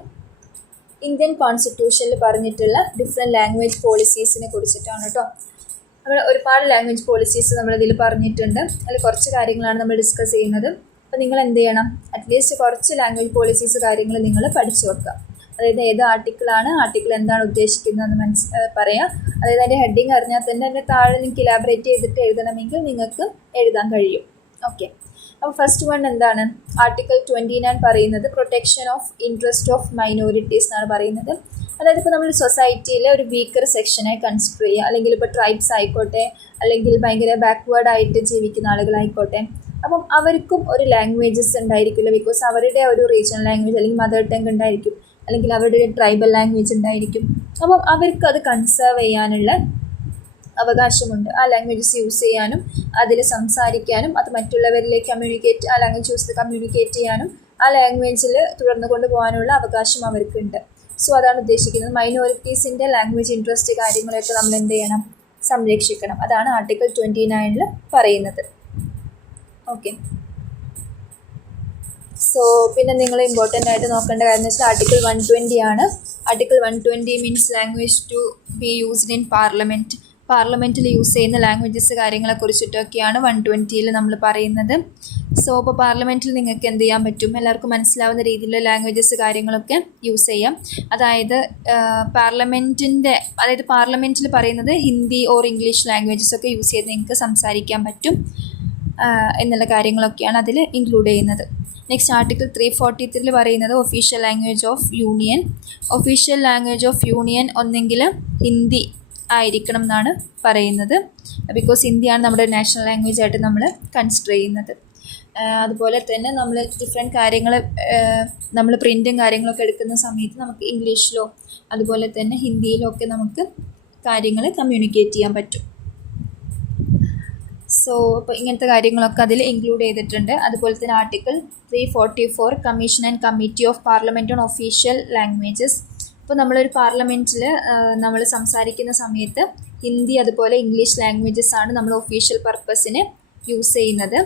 ഇന്ത്യൻ കോൺസ്റ്റിറ്റ്യൂഷനിൽ പറഞ്ഞിട്ടുള്ള ഡിഫറെൻറ്റ് ലാംഗ്വേജ് പോളിസീസിനെ കുറിച്ചിട്ടാണ് കേട്ടോ. നമ്മൾ ഒരുപാട് ലാംഗ്വേജ് പോളിസീസ് നമ്മളിതിൽ പറഞ്ഞിട്ടുണ്ട്. അതിൽ കുറച്ച് കാര്യങ്ങളാണ് നമ്മൾ ഡിസ്കസ് ചെയ്യുന്നത്. അപ്പോൾ നിങ്ങൾ എന്ത് ചെയ്യണം, അറ്റ്ലീസ്റ്റ് കുറച്ച് ലാംഗ്വേജ് പോളിസീസ് കാര്യങ്ങൾ നിങ്ങൾ പഠിച്ചു വെക്കുക. അതായത് ഏത് ആർട്ടിക്കിൾ എന്താണ് ഉദ്ദേശിക്കുന്നതെന്ന് പറയാം. അതായത് അതിൻ്റെ ഹെഡിങ് അറിഞ്ഞാൽ തന്നെ അതിൻ്റെ താഴെ നിങ്ങൾക്ക് ഇലാബറേറ്റ് ചെയ്തിട്ട് എഴുതണമെങ്കിൽ നിങ്ങൾക്ക് എഴുതാൻ കഴിയും. ഓക്കെ, അപ്പോൾ ഫസ്റ്റ് വൺ എന്താണ്, ആർട്ടിക്കിൾ 29 പറയുന്നത് protection of interest of minorities എന്നാണ് പറയുന്നത്. അതായത് ഇപ്പോൾ നമ്മൾ സൊസൈറ്റിയിലെ ഒരു വീക്കർ സെക്ഷനായി കൺസിഡർ ചെയ്യുക, അല്ലെങ്കിൽ ഇപ്പോൾ ട്രൈബ്സ് ആയിക്കോട്ടെ, അല്ലെങ്കിൽ ഭയങ്കര ബാക്ക്വേർഡായിട്ട് ജീവിക്കുന്ന ആളുകളായിക്കോട്ടെ, അപ്പം അവർക്കും ഒരു ലാംഗ്വേജസ് ഉണ്ടായിരിക്കില്ല. ബിക്കോസ് അവരുടെ ഒരു റീജിയണൽ ലാംഗ്വേജ് അല്ലെങ്കിൽ മദർ ടങ് ഉണ്ടായിരിക്കും, അല്ലെങ്കിൽ അവരുടെ ട്രൈബൽ ലാംഗ്വേജ് ഉണ്ടായിരിക്കും. അപ്പം അവർക്ക് അത് കൺസേർവ് ചെയ്യാനുള്ള അവകാശമുണ്ട്. ആ ലാംഗ്വേജസ് യൂസ് ചെയ്യാനും അതിൽ സംസാരിക്കാനും അത് മറ്റുള്ളവരിലേക്ക് ആ ലാംഗ്വേജ് യൂസ് ചെയ്ത് കമ്മ്യൂണിക്കേറ്റ് ചെയ്യാനും ആ ലാംഗ്വേജിൽ തുടർന്ന് കൊണ്ടുപോകാനുള്ള അവകാശം അവർക്കുണ്ട്. സോ അതാണ് ഉദ്ദേശിക്കുന്നത്. മൈനോറിറ്റീസിൻ്റെ ലാംഗ്വേജ് ഇൻട്രസ്റ്റ് കാര്യങ്ങളൊക്കെ നമ്മൾ എന്ത് ചെയ്യണം, സംരക്ഷിക്കണം. അതാണ് ആർട്ടിക്കിൾ 29 പറയുന്നത്. ഓക്കെ, സോ പിന്നെ നിങ്ങൾ ഇമ്പോർട്ടൻ്റ് ആയിട്ട് നോക്കേണ്ട കാര്യം എന്ന് വെച്ചാൽ ആർട്ടിക്കിൾ 120 ആണ്. Article 120 means language to be used in parliament. പാർലമെൻറ്റിൽ യൂസ് ചെയ്യുന്ന ലാംഗ്വേജസ് കാര്യങ്ങളെ കുറിച്ചിട്ടൊക്കെയാണ് 120 നമ്മൾ പറയുന്നത്. സോ അപ്പോൾ പാർലമെൻറ്റിൽ നിങ്ങൾക്ക് എന്ത് ചെയ്യാൻ പറ്റും, എല്ലാവർക്കും മനസ്സിലാവുന്ന രീതിയിലുള്ള ലാംഗ്വേജസ് കാര്യങ്ങളൊക്കെ യൂസ് ചെയ്യാം. അതായത് പാർലമെൻറ്റിൽ പറയുന്നത് ഹിന്ദി ഓർ ഇംഗ്ലീഷ് ലാംഗ്വേജസ് ഒക്കെ യൂസ് ചെയ്ത് നിങ്ങൾക്ക് സംസാരിക്കാൻ പറ്റും എന്നുള്ള കാര്യങ്ങളൊക്കെയാണ് അതിൽ ഇൻക്ലൂഡ് ചെയ്യുന്നത്. നെക്സ്റ്റ് ആർട്ടിക്കിൾ 343 പറയുന്നത് official language of union. Official language of union ഒന്നെങ്കിൽ ഹിന്ദി ആയിരിക്കണം എന്നാണ് പറയുന്നത്. ബിക്കോസ് ഹിന്ദിയാണ് നമ്മുടെ നാഷണൽ ലാംഗ്വേജ് ആയിട്ട് നമ്മൾ കൺസിഡർ ചെയ്യുന്നത്. അതുപോലെ തന്നെ നമ്മൾ ഡിഫറെൻറ്റ് കാര്യങ്ങൾ നമ്മൾ പ്രിൻറ്റും കാര്യങ്ങളൊക്കെ എടുക്കുന്ന സമയത്ത് നമുക്ക് ഇംഗ്ലീഷിലോ അതുപോലെ തന്നെ ഹിന്ദിയിലോ ഒക്കെ നമുക്ക് കാര്യങ്ങൾ കമ്മ്യൂണിക്കേറ്റ് ചെയ്യാൻ പറ്റും. സോ അപ്പോൾ ഇങ്ങനത്തെ കാര്യങ്ങളൊക്കെ അതിൽ ഇൻക്ലൂഡ് ചെയ്തിട്ടുണ്ട്. അതുപോലെ തന്നെ article 344 commission and committee of parliament on official languages. ഇപ്പോൾ നമ്മളൊരു പാർലമെൻറ്റിൽ നമ്മൾ സംസാരിക്കുന്ന സമയത്ത് ഹിന്ദി അതുപോലെ ഇംഗ്ലീഷ് ലാംഗ്വേജസ് ആണ് നമ്മൾ ഒഫീഷ്യൽ പർപ്പസിന് യൂസ് ചെയ്യുന്നത്.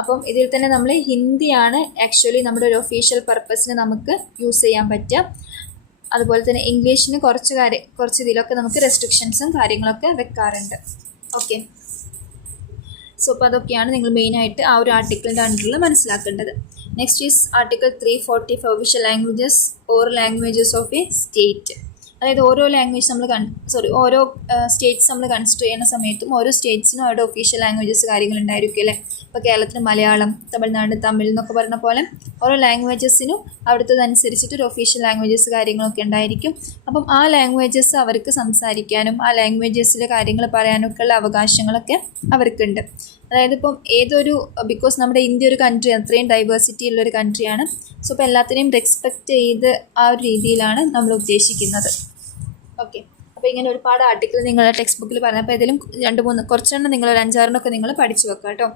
അപ്പം ഇതിൽ തന്നെ നമ്മൾ ഹിന്ദിയാണ് ആക്ച്വലി നമ്മുടെ ഒരു ഒഫീഷ്യൽ പർപ്പസിന് നമുക്ക് യൂസ് ചെയ്യാൻ പറ്റുക. അതുപോലെ തന്നെ ഇംഗ്ലീഷിന് കുറച്ച് ഇതിലൊക്കെ നമുക്ക് റെസ്ട്രിക്ഷൻസും കാര്യങ്ങളൊക്കെ വെക്കാറുണ്ട്. ഓക്കെ, സോ അപ്പോൾ അതൊക്കെയാണ് നിങ്ങൾ മെയിനായിട്ട് ആ ഒരു ആർട്ടിക്കിളിൻ്റെ അണ്ടറിൽ മനസ്സിലാക്കേണ്ടത്. Next is article 345 official languages or languages of a state. അതായത് ഓരോ ലാംഗ്വേജ് ഓരോ സ്റ്റേറ്റ്സ് നമ്മൾ കൺസിഡർ ചെയ്യുന്ന സമയത്തും ഓരോ സ്റ്റേറ്റ്സിനും അവരുടെ ഒഫീഷ്യൽ ലാംഗ്വേജസ് കാര്യങ്ങളുണ്ടായിരിക്കും അല്ലേ. ഇപ്പോൾ കേരളത്തിന് മലയാളം, തമിഴ്നാട് തമിഴ് എന്നൊക്കെ പറഞ്ഞ പോലെ ഓരോ ലാംഗ്വേജസിനും അവിടുത്തതനുസരിച്ചിട്ട് ഒരു ഒഫീഷ്യൽ ലാംഗ്വേജസ് കാര്യങ്ങളൊക്കെ ഉണ്ടായിരിക്കും. അപ്പം ആ ലാംഗ്വേജസ് അവർക്ക് സംസാരിക്കാനും ആ ലാംഗ്വേജസിലെ കാര്യങ്ങൾ പറയാനൊക്കെ ഉള്ള അവകാശങ്ങളൊക്കെ അവർക്കുണ്ട്. അതായത് ഇപ്പം ബിക്കോസ് നമ്മുടെ ഇന്ത്യ ഒരു കൺട്രി അത്രയും ഡൈവേഴ്സിറ്റി ഉള്ളൊരു കൺട്രിയാണ്. സോ ഇപ്പോൾ എല്ലാത്തിനെയും റെസ്പെക്റ്റ് ചെയ്ത് ആ ഒരു രീതിയിലാണ് നമ്മൾ ഉദ്ദേശിക്കുന്നത്. ഓക്കെ, അപ്പോൾ ഇങ്ങനെ ഒരുപാട് ആർട്ടിക്കിൾ നിങ്ങളുടെ ടെക്സ്റ്റ് ബുക്കിൽ പറഞ്ഞപ്പോൾ ഇതിലും 2-3 കുറച്ചെണ്ണം നിങ്ങൾ ഒരു 5-6 നിങ്ങൾ പഠിച്ചു വെക്കുക കേട്ടോ.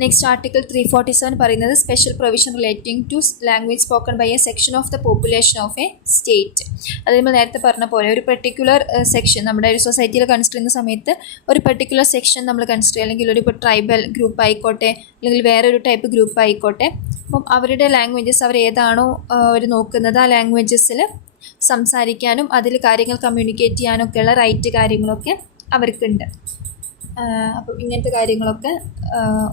നെക്സ്റ്റ് ആർട്ടിക്കിൾ 347 പറയുന്നത് special provision relating to language spoken by a section of the population of a state. അത് നമ്മൾ നേരത്തെ പറഞ്ഞ പോലെ ഒരു പെർട്ടിക്കുലർ സെക്ഷൻ നമ്മുടെ ഒരു സൊസൈറ്റിയിൽ കൺസിഡർ ചെയ്യുന്ന സമയത്ത് ഒരു പെർട്ടിക്കുലർ സെക്ഷൻ നമ്മൾ കൺസിഡർ ചെയ്യുക, അല്ലെങ്കിൽ ഒരു ട്രൈബൽ ഗ്രൂപ്പ് ആയിക്കോട്ടെ അല്ലെങ്കിൽ വേറൊരു ടൈപ്പ് ഗ്രൂപ്പ് ആയിക്കോട്ടെ. അപ്പം അവരുടെ ലാംഗ്വേജസ് അവർ ഏതാണോ അവർ നോക്കുന്നത് ആ ലാംഗ്വേജസിൽ സംസാരിക്കാനും അതിൽ കാര്യങ്ങൾ കമ്മ്യൂണിക്കേറ്റ് ചെയ്യാനൊക്കെയുള്ള റൈറ്റ് കാര്യങ്ങളൊക്കെ അവർക്കുണ്ട്. അപ്പോൾ ഇങ്ങനത്തെ കാര്യങ്ങളൊക്കെ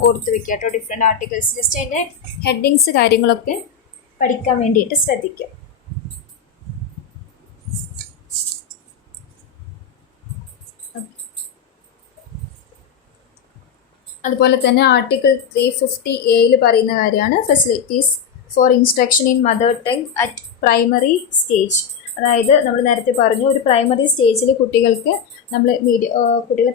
ഓർത്ത് വെക്കുക കേട്ടോ. ഡിഫറെൻറ്റ് ആർട്ടിക്കിൾസ് ജസ്റ്റ് അതിൻ്റെ ഹെഡിങ്സ് കാര്യങ്ങളൊക്കെ പഠിക്കാൻ വേണ്ടിയിട്ട് ശ്രദ്ധിക്കുക. അതുപോലെ തന്നെ ആർട്ടിക്കിൾ 350A പറയുന്ന കാര്യമാണ് facilities for instruction in mother tongue at primary stage. അതായത് നമ്മൾ നേരത്തെ പറഞ്ഞു ഒരു പ്രൈമറി സ്റ്റേജിൽ കുട്ടികളെ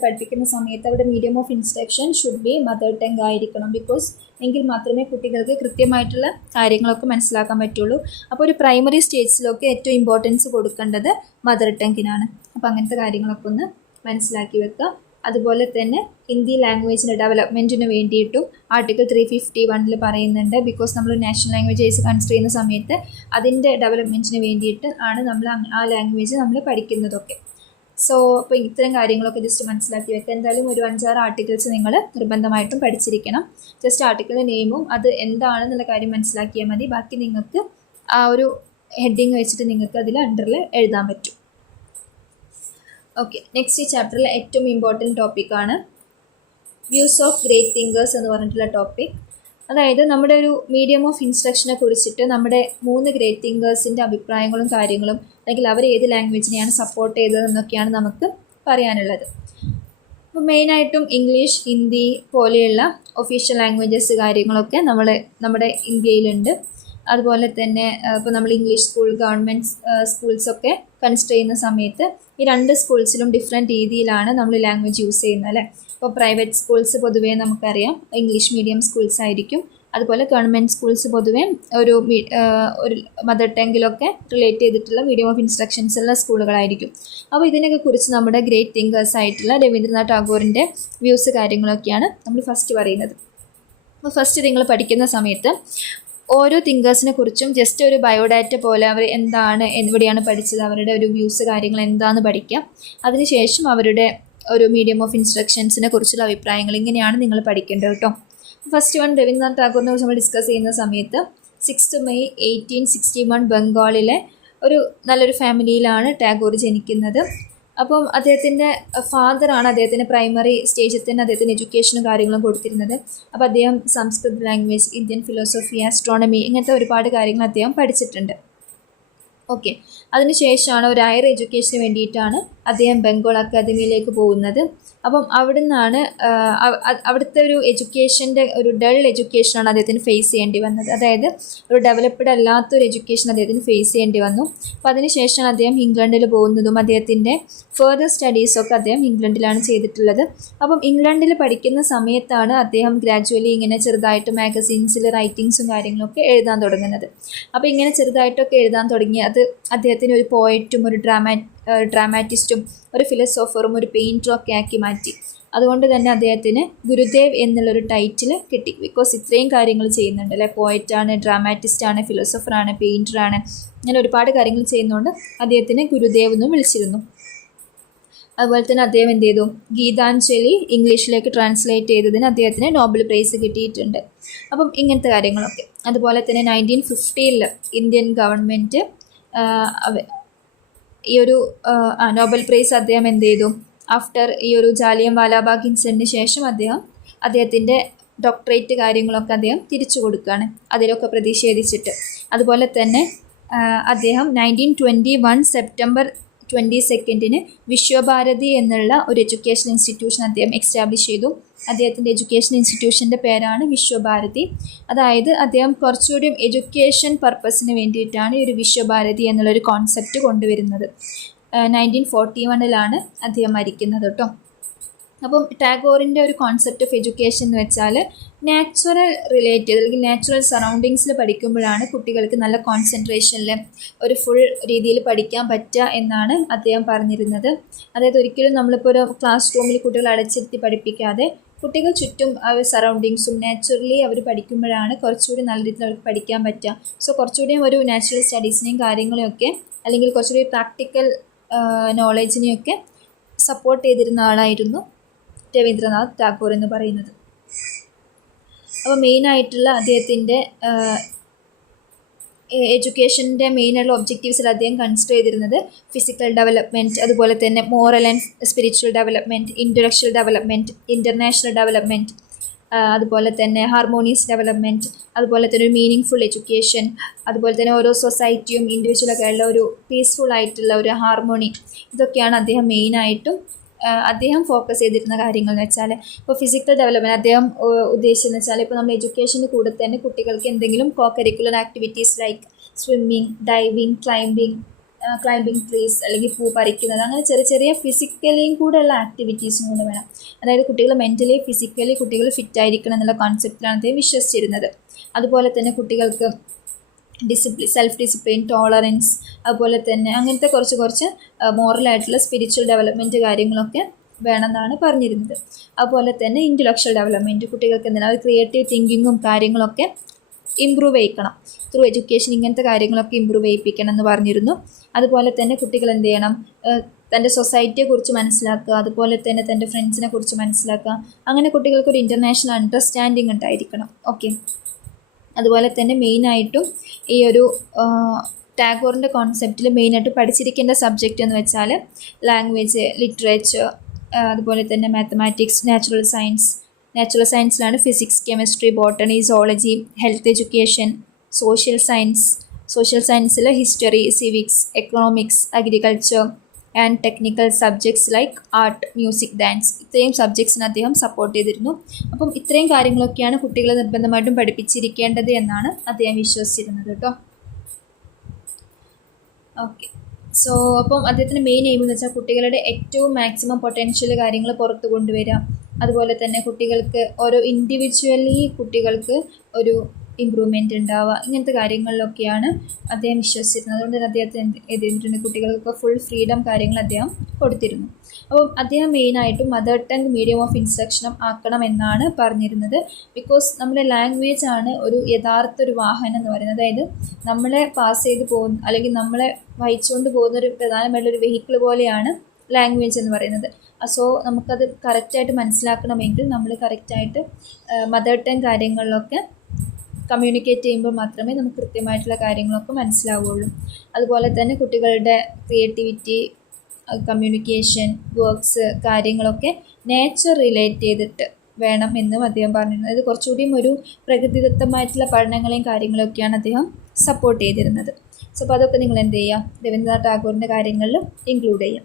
പഠിപ്പിക്കുന്ന സമയത്ത് അവരുടെ medium of instruction should be mother tongue ആയിരിക്കണം. ബിക്കോസ് എങ്കിൽ മാത്രമേ കുട്ടികൾക്ക് കൃത്യമായിട്ടുള്ള കാര്യങ്ങളൊക്കെ മനസ്സിലാക്കാൻ പറ്റുള്ളൂ. അപ്പോൾ ഒരു പ്രൈമറി സ്റ്റേജിലൊക്കെ ഏറ്റവും ഇമ്പോർട്ടൻസ് കൊടുക്കേണ്ടത് മദർ ടങ്ങിനാണ്. അപ്പോൾ അങ്ങനത്തെ കാര്യങ്ങളൊക്കെ ഒന്ന് മനസ്സിലാക്കി വെക്കുക. അതുപോലെ തന്നെ ഹിന്ദി ലാംഗ്വേജിൻ്റെ ഡെവലപ്മെൻറ്റിന് വേണ്ടിയിട്ടും ആർട്ടിക്കിൾ 351 പറയുന്നുണ്ട്. ബിക്കോസ് നമ്മൾ നാഷണൽ ലാംഗ്വേജ് കൺസിഡർ ചെയ്യുന്ന സമയത്ത് അതിൻ്റെ ഡെവലപ്മെൻറ്റിന് വേണ്ടിയിട്ട് ആണ് നമ്മൾ ആ ലാംഗ്വേജ് നമ്മൾ പഠിക്കുന്നതൊക്കെ. സോ അപ്പോൾ ഇത്തരം കാര്യങ്ങളൊക്കെ ജസ്റ്റ് മനസ്സിലാക്കി വെക്കുക. എന്തായാലും ഒരു 5-6 ആർട്ടിക്കിൾസ് നിങ്ങൾ നിർബന്ധമായിട്ടും പഠിച്ചിരിക്കണം. ജസ്റ്റ് ആർട്ടിക്കിളിൻ്റെ നെയിമും അത് എന്താണെന്നുള്ള കാര്യം മനസ്സിലാക്കിയാൽ മതി. ബാക്കി നിങ്ങൾക്ക് ആ ഒരു ഹെഡിങ് വെച്ചിട്ട് നിങ്ങൾക്ക് അതിൽ അണ്ടറിൽ എഴുതാൻ പറ്റും. ഓക്കെ, നെക്സ്റ്റ് ചാപ്റ്ററിൽ ഏറ്റവും ഇമ്പോർട്ടൻറ്റ് ടോപ്പിക്കാണ് വ്യൂസ് ഓഫ് ഗ്രേറ്റ് തിങ്കേഴ്സ് എന്ന് പറഞ്ഞിട്ടുള്ള ടോപ്പിക്. അതായത് നമ്മുടെ ഒരു മീഡിയം ഓഫ് ഇൻസ്ട്രക്ഷനെ കുറിച്ചിട്ട് നമ്മുടെ 3 ഗ്രേറ്റ് തിങ്കേഴ്സിൻ്റെ അഭിപ്രായങ്ങളും കാര്യങ്ങളും, അല്ലെങ്കിൽ അവർ ഏത് ലാംഗ്വേജിനെയാണ് സപ്പോർട്ട് ചെയ്തതെന്നൊക്കെയാണ് നമുക്ക് പറയാനുള്ളത്. അപ്പോൾ മെയിനായിട്ടും ഇംഗ്ലീഷ്, ഹിന്ദി പോലെയുള്ള ഒഫീഷ്യൽ ലാംഗ്വേജസ് കാര്യങ്ങളൊക്കെ നമ്മുടെ ഇന്ത്യയിലുണ്ട്. അതുപോലെ തന്നെ ഇപ്പോൾ നമ്മൾ ഇംഗ്ലീഷ് സ്കൂൾ, ഗവൺമെൻറ് സ്കൂൾസൊക്കെ കൺസിഡർ ചെയ്യുന്ന സമയത്ത് ഈ 2 സ്കൂൾസിലും ഡിഫറെൻറ്റ് രീതിയിലാണ് നമ്മൾ ലാംഗ്വേജ് യൂസ് ചെയ്യുന്നത് അല്ലേ. ഇപ്പോൾ പ്രൈവറ്റ് സ്കൂൾസ് പൊതുവേ നമുക്കറിയാം ഇംഗ്ലീഷ് മീഡിയം സ്കൂൾസ് ആയിരിക്കും. അതുപോലെ ഗവൺമെൻറ് സ്കൂൾസ് പൊതുവേ ഒരു മദർ ടങ്ങിലൊക്കെ റിലേറ്റ് ചെയ്തിട്ടുള്ള മീഡിയം ഓഫ് ഇൻസ്ട്രക്ഷൻസ് ഉള്ള സ്കൂളുകളായിരിക്കും. അപ്പോൾ ഇതിനൊക്കെ കുറിച്ച് നമ്മുടെ ഗ്രേറ്റ് തിങ്കേഴ്സ് ആയിട്ടുള്ള രവീന്ദ്രനാഥ് ടാഗോറിൻ്റെ വ്യൂസ് കാര്യങ്ങളൊക്കെയാണ് നമ്മൾ ഫസ്റ്റ് പറയുന്നത്. അപ്പോൾ ഫസ്റ്റ് നിങ്ങൾ പഠിക്കുന്ന സമയത്ത് ഓരോ തിങ്കേഴ്സിനെ കുറിച്ചും ജസ്റ്റ് ഒരു ബയോഡാറ്റ പോലെ അവർ എന്താണ്, എവിടെയാണ് പഠിച്ചത്, അവരുടെ ഒരു വ്യൂസ് കാര്യങ്ങൾ എന്താണെന്ന് പഠിക്കുക. അതിനുശേഷം അവരുടെ ഒരു മീഡിയം ഓഫ് ഇൻസ്ട്രക്ഷൻസിനെ കുറിച്ചുള്ള അഭിപ്രായങ്ങൾ ഇങ്ങനെയാണ് നിങ്ങൾ പഠിക്കേണ്ടത് കേട്ടോ. ഫസ്റ്റ് വൺ രവീന്ദ്രനാഥ് ടാഗോറിനെ കുറിച്ച് നമ്മൾ ഡിസ്കസ് ചെയ്യുന്ന സമയത്ത് 6 മെയ് 1861 ബംഗാളിലെ നല്ലൊരു ഫാമിലിയിലാണ് ടാഗോർ ജനിക്കുന്നത്. അപ്പം അദ്ദേഹത്തിൻ്റെ ഫാദറാണ് അദ്ദേഹത്തിന് പ്രൈമറി സ്റ്റേജിൽ തന്നെ അദ്ദേഹത്തിന് എഡ്യൂക്കേഷനും കാര്യങ്ങളും കൊടുത്തിരുന്നത്. അപ്പോൾ അദ്ദേഹം Sanskrit language, Indian philosophy, astronomy ഇങ്ങനത്തെ ഒരുപാട് കാര്യങ്ങൾ അദ്ദേഹം പഠിച്ചിട്ടുണ്ട്. ഓക്കെ, അതിനുശേഷമാണ് ഒരു ഹയർ എഡ്യൂക്കേഷന് വേണ്ടിയിട്ടാണ് അദ്ദേഹം ബംഗാൾ അക്കാദമിയിലേക്ക് പോകുന്നത്. അപ്പം അവിടെ നിന്നാണ് അവിടുത്തെ ഒരു എഡ്യൂക്കേഷൻ്റെ ഒരു ഡൾ എഡ്യൂക്കേഷനാണ് അദ്ദേഹത്തിന് ഫേസ് ചെയ്യേണ്ടി വന്നത്. അതായത് ഒരു ഡെവലപ്ഡ് അല്ലാത്തൊരു എഡ്യൂക്കേഷൻ അദ്ദേഹത്തിന് ഫേസ് ചെയ്യേണ്ടി വന്നു. അപ്പോൾ അതിനുശേഷമാണ് അദ്ദേഹം ഇംഗ്ലണ്ടിൽ പോകുന്നതും അദ്ദേഹത്തിൻ്റെ ഫെർദർ സ്റ്റഡീസൊക്കെ അദ്ദേഹം ഇംഗ്ലണ്ടിലാണ് ചെയ്തിട്ടുള്ളത്. അപ്പം ഇംഗ്ലണ്ടിൽ പഠിക്കുന്ന സമയത്താണ് അദ്ദേഹം ഗ്രാജുവലി ഇങ്ങനെ ചെറുതായിട്ട് മാഗസീൻസിൽ റൈറ്റിങ്സും കാര്യങ്ങളൊക്കെ എഴുതാൻ തുടങ്ങുന്നത്. അപ്പോൾ ഇങ്ങനെ ചെറുതായിട്ടൊക്കെ എഴുതാൻ തുടങ്ങി അത് അദ്ദേഹത്തിന് ഒരു പോയറ്റും ഒരു ഡ്രാമാറ്റിസ്റ്റും ഒരു ഫിലോസോഫറും ഒരു പെയിൻറ്ററും ഒക്കെ ആക്കി മാറ്റി. അതുകൊണ്ട് തന്നെ അദ്ദേഹത്തിന് ഗുരുദേവ് എന്നുള്ളൊരു ടൈറ്റിൽ കിട്ടി. ബിക്കോസ് ഇത്രയും കാര്യങ്ങൾ ചെയ്യുന്നുണ്ട് അല്ലേ, പോയറ്റാണ്, ഡ്രാമാറ്റിസ്റ്റാണ്, ഫിലോസഫറാണ്, പെയിൻറ്ററാണ്, അങ്ങനെ ഒരുപാട് കാര്യങ്ങൾ ചെയ്യുന്നതുകൊണ്ട് അദ്ദേഹത്തിന് ഗുരുദേവ് എന്നും വിളിച്ചിരുന്നു. അതുപോലെ തന്നെ അദ്ദേഹം എന്ത് ചെയ്തു, ഗീതാഞ്ജലി ഇംഗ്ലീഷിലേക്ക് ട്രാൻസ്ലേറ്റ് ചെയ്തതിന് അദ്ദേഹത്തിന് നോബൽ പ്രൈസ് കിട്ടിയിട്ടുണ്ട്. അപ്പം ഇങ്ങനത്തെ കാര്യങ്ങളൊക്കെ. അതുപോലെ തന്നെ 1950 ഇന്ത്യൻ ഗവൺമെൻറ് ഈ ഒരു നോബൽ പ്രൈസ് അദ്ദേഹം എന്ത് ചെയ്തു, ആഫ്റ്റർ ഈ ഒരു ജാലിയൻ വാലാബാഗ് ഇൻസിഡൻറ്റിന് ശേഷം അദ്ദേഹത്തിൻ്റെ ഡോക്ടറേറ്റ് കാര്യങ്ങളൊക്കെ അദ്ദേഹം തിരിച്ചു കൊടുക്കുകയാണ്, അതിലൊക്കെ പ്രതിഷേധിച്ചിട്ട്. അതുപോലെ തന്നെ അദ്ദേഹം 1921 സെപ്റ്റംബർ 22 വിശ്വഭാരതി എന്നുള്ള ഒരു എഡ്യൂക്കേഷൻ ഇൻസ്റ്റിറ്റ്യൂഷൻ അദ്ദേഹം എക്സ്റ്റാബ്ലിഷ് ചെയ്തു. അദ്ദേഹത്തിൻ്റെ എഡ്യൂക്കേഷൻ ഇൻസ്റ്റിറ്റ്യൂഷൻ്റെ പേരാണ് വിശ്വഭാരതി. അതായത് അദ്ദേഹം കുറച്ചുകൂടി എഡ്യൂക്കേഷൻ പർപ്പസിന് വേണ്ടിയിട്ടാണ് ഈ ഒരു വിശ്വഭാരതി എന്നുള്ളൊരു കോൺസെപ്റ്റ് കൊണ്ടുവരുന്നത്. 1941 അദ്ദേഹം മരിക്കുന്നത് കേട്ടോ. അപ്പം ടാഗോറിൻ്റെ ഒരു കോൺസെപ്റ്റ് ഓഫ് എഡ്യൂക്കേഷൻ എന്ന് വെച്ചാൽ നാച്ചുറൽ റിലേറ്റഡ് അല്ലെങ്കിൽ നാച്ചുറൽ സറൗണ്ടിങ്സിൽ പഠിക്കുമ്പോഴാണ് കുട്ടികൾക്ക് നല്ല കോൺസെൻട്രേഷനിൽ ഒരു ഫുൾ രീതിയിൽ പഠിക്കാൻ പറ്റുക എന്നാണ് അദ്ദേഹം പറഞ്ഞിരുന്നത്. അതായത് ഒരിക്കലും നമ്മളിപ്പോൾ ഒരു ക്ലാസ് റൂമിൽ കുട്ടികളെ അടച്ചിരുത്തി പഠിപ്പിക്കാതെ കുട്ടികൾ ചുറ്റും ആ ഒരു സറൗണ്ടിങ്സും നാച്ചുറലി അവർ പഠിക്കുമ്പോഴാണ് കുറച്ചുകൂടി നല്ല രീതിയിൽ അവർക്ക് പഠിക്കാൻ പറ്റുക. സോ കുറച്ചുകൂടിയും ഒരു നാച്ചുറൽ സ്റ്റഡീസിനെയും കാര്യങ്ങളെയൊക്കെ അല്ലെങ്കിൽ കുറച്ചുകൂടി പ്രാക്ടിക്കൽ നോളേജിനെയൊക്കെ സപ്പോർട്ട് ചെയ്തിരുന്ന ആളായിരുന്നു രവീന്ദ്രനാഥ് ടാഗോർ എന്ന് പറയുന്നത്. അപ്പോൾ മെയിനായിട്ടുള്ള അദ്ദേഹത്തിൻ്റെ എഡ്യൂക്കേഷൻ്റെ മെയിനായിട്ടുള്ള ഒബ്ജക്റ്റീവ്സിൽ അദ്ദേഹം കൺസിഡർ ചെയ്തിരുന്നത് ഫിസിക്കൽ ഡെവലപ്മെൻറ്റ്, അതുപോലെ തന്നെ moral and spiritual development, intellectual development, international development, അതുപോലെ തന്നെ ഹാർമോണിയസ് ഡെവലപ്മെൻറ്റ്, അതുപോലെ തന്നെ ഒരു മീനിങ് ഫുൾ എഡ്യൂക്കേഷൻ, അതുപോലെ തന്നെ ഓരോ സൊസൈറ്റിയും ഇൻഡിവിജ്വലൊക്കെ ഉള്ള ഒരു പീസ്ഫുൾ ആയിട്ടുള്ള ഒരു ഹാർമോണി. ഇതൊക്കെയാണ് അദ്ദേഹം മെയിനായിട്ടും അദ്ദേഹം ഫോക്കസ് ചെയ്തിരുന്ന കാര്യങ്ങൾ എന്ന് വെച്ചാൽ. ഇപ്പോൾ ഫിസിക്കൽ ഡെവലപ്മെൻറ്റ് അദ്ദേഹം ഉദ്ദേശിച്ചതെന്ന് വെച്ചാൽ ഇപ്പോൾ നമ്മൾ എഡ്യൂക്കേഷൻ്റെ കൂടെ തന്നെ കുട്ടികൾക്ക് എന്തെങ്കിലും co curricular activities like swimming, diving, climbing trees അല്ലെങ്കിൽ പൂ പറിക്കുന്നത്, അങ്ങനെ ചെറിയ ചെറിയ ഫിസിക്കലിയും കൂടെയുള്ള ആക്ടിവിറ്റീസും കൂടെ വേണം. അതായത് കുട്ടികൾ മെൻ്റലി ഫിസിക്കലി കുട്ടികൾ ഫിറ്റായിരിക്കണം എന്നുള്ള കോൺസെപ്റ്റിലാണ് അദ്ദേഹം വിശ്വസിച്ചിരുന്നത്. അതുപോലെ തന്നെ കുട്ടികൾക്ക് സെൽഫ് ഡിസിപ്ലിൻ, ടോളറൻസ്, അതുപോലെ തന്നെ അങ്ങനത്തെ കുറച്ച് മോറലായിട്ടുള്ള സ്പിരിച്വൽ ഡെവലപ്മെൻറ്റ് കാര്യങ്ങളൊക്കെ വേണമെന്നാണ് പറഞ്ഞിരുന്നത്. അതുപോലെ തന്നെ ഇൻ്റലക്ച്വൽ ഡെവലപ്മെൻറ്റ്, കുട്ടികൾക്ക് എന്താണ് ക്രിയേറ്റീവ് തിങ്കിങ്ങും കാര്യങ്ങളൊക്കെ ഇമ്പ്രൂവ് ചെയ്യിക്കണം ത്രൂ എഡ്യൂക്കേഷൻ. ഇങ്ങനത്തെ കാര്യങ്ങളൊക്കെ ഇമ്പ്രൂവ് ചെയ്യിപ്പിക്കണം എന്ന് പറഞ്ഞിരുന്നു. അതുപോലെ തന്നെ കുട്ടികൾ എന്ത് ചെയ്യണം, തൻ്റെ സൊസൈറ്റിയെക്കുറിച്ച് മനസ്സിലാക്കുക, അതുപോലെ തന്നെ തൻ്റെ ഫ്രണ്ട്സിനെ കുറിച്ച് മനസ്സിലാക്കുക. അങ്ങനെ കുട്ടികൾക്കൊരു ഇൻ്റർനാഷണൽ അണ്ടർസ്റ്റാൻഡിങ് ഉണ്ടായിരിക്കണം. ഓക്കെ, അതുപോലെ തന്നെ മെയിനായിട്ടും ഈ ഒരു ടാഗോറിൻ്റെ കോൺസെപ്റ്റിൽ മെയിനായിട്ട് പഠിച്ചിരിക്കേണ്ട സബ്ജക്റ്റ് എന്ന് വെച്ചാൽ ലാംഗ്വേജ്, ലിറ്ററേച്ചർ, അതുപോലെ തന്നെ മാത്തമാറ്റിക്സ്, നാച്ചുറൽ സയൻസിലാണ് physics, chemistry, botany, zoology, health education, social സയൻസിൽ history, civics, economics, agriculture and technical subjects like art, music, dance. ഇത്രയും സബ്ജക്ട്സിന് അദ്ദേഹം സപ്പോർട്ട് ചെയ്തിരുന്നു. അപ്പം ഇത്രയും കാര്യങ്ങളൊക്കെയാണ് കുട്ടികളെ നിർബന്ധമായിട്ടും പഠിപ്പിച്ചിരിക്കേണ്ടത് എന്നാണ് അദ്ദേഹം വിശ്വസിച്ചിരുന്നത് കേട്ടോ. ഓക്കെ, സോ അപ്പം അദ്ദേഹത്തിൻ്റെ മെയിൻ എയിം എന്ന് വെച്ചാൽ കുട്ടികളുടെ ഏറ്റവും മാക്സിമം പൊട്ടൻഷ്യൽ കാര്യങ്ങൾ പുറത്ത് കൊണ്ടുവരിക. അതുപോലെ തന്നെ കുട്ടികൾക്ക് ഓരോ ഇൻഡിവിജ്വലി കുട്ടികൾക്ക് ഒരു ഇമ്പ്രൂവ്മെൻറ്റ് ഉണ്ടാവുക. ഇങ്ങനത്തെ കാര്യങ്ങളിലൊക്കെയാണ് അദ്ദേഹം വിശ്വസിച്ചിരുന്നത്. അതുകൊണ്ട് തന്നെ അദ്ദേഹത്തെ എന്ത് ചെയ്തിട്ടുണ്ട്, കുട്ടികൾക്ക് ഫുൾ ഫ്രീഡം കാര്യങ്ങൾ അദ്ദേഹം കൊടുത്തിരുന്നു. അപ്പം അദ്ദേഹം മെയിനായിട്ടും മദർ ടങ് മീഡിയം ഓഫ് ഇൻസ്ട്രക്ഷനും ആക്കണം എന്നാണ് പറഞ്ഞിരുന്നത്. ബിക്കോസ് നമ്മുടെ ലാംഗ്വേജ് ആണ് ഒരു യഥാർത്ഥ ഒരു വാഹനം എന്ന് പറയുന്നത്. അതായത് നമ്മളെ പാസ് ചെയ്ത് പോകുന്ന അല്ലെങ്കിൽ നമ്മളെ വഹിച്ചുകൊണ്ട് പോകുന്ന ഒരു പ്രധാനമായിട്ടുള്ളൊരു വെഹിക്കിൾ പോലെയാണ് ലാംഗ്വേജ് എന്ന് പറയുന്നത്. സോ നമുക്കത് കറക്റ്റായിട്ട് മനസ്സിലാക്കണമെങ്കിൽ നമ്മൾ കറക്റ്റായിട്ട് മദർ ടങ് കാര്യങ്ങളിലൊക്കെ കമ്മ്യൂണിക്കേറ്റ് ചെയ്യുമ്പോൾ മാത്രമേ നമുക്ക് കൃത്യമായിട്ടുള്ള കാര്യങ്ങളൊക്കെ മനസ്സിലാവുകയുള്ളൂ. അതുപോലെ തന്നെ കുട്ടികളുടെ ക്രിയേറ്റിവിറ്റി, കമ്മ്യൂണിക്കേഷൻ വർക്ക്സ് കാര്യങ്ങളൊക്കെ നേച്ചർ റിലേറ്റ് ചെയ്തിട്ട് വേണം എന്നും അദ്ദേഹം പറഞ്ഞിരുന്നത്. അത് കുറച്ചുകൂടിയും ഒരു പ്രകൃതിദത്തമായിട്ടുള്ള പഠനങ്ങളെയും കാര്യങ്ങളൊക്കെയാണ് അദ്ദേഹം സപ്പോർട്ട് ചെയ്തിരുന്നത്. സോ അപ്പോൾ അതൊക്കെ നിങ്ങൾ എന്ത് ചെയ്യുക, രവീന്ദ്രനാഥ് ടാഗോറിൻ്റെ കാര്യങ്ങളിൽ ഇൻക്ലൂഡ് ചെയ്യാം.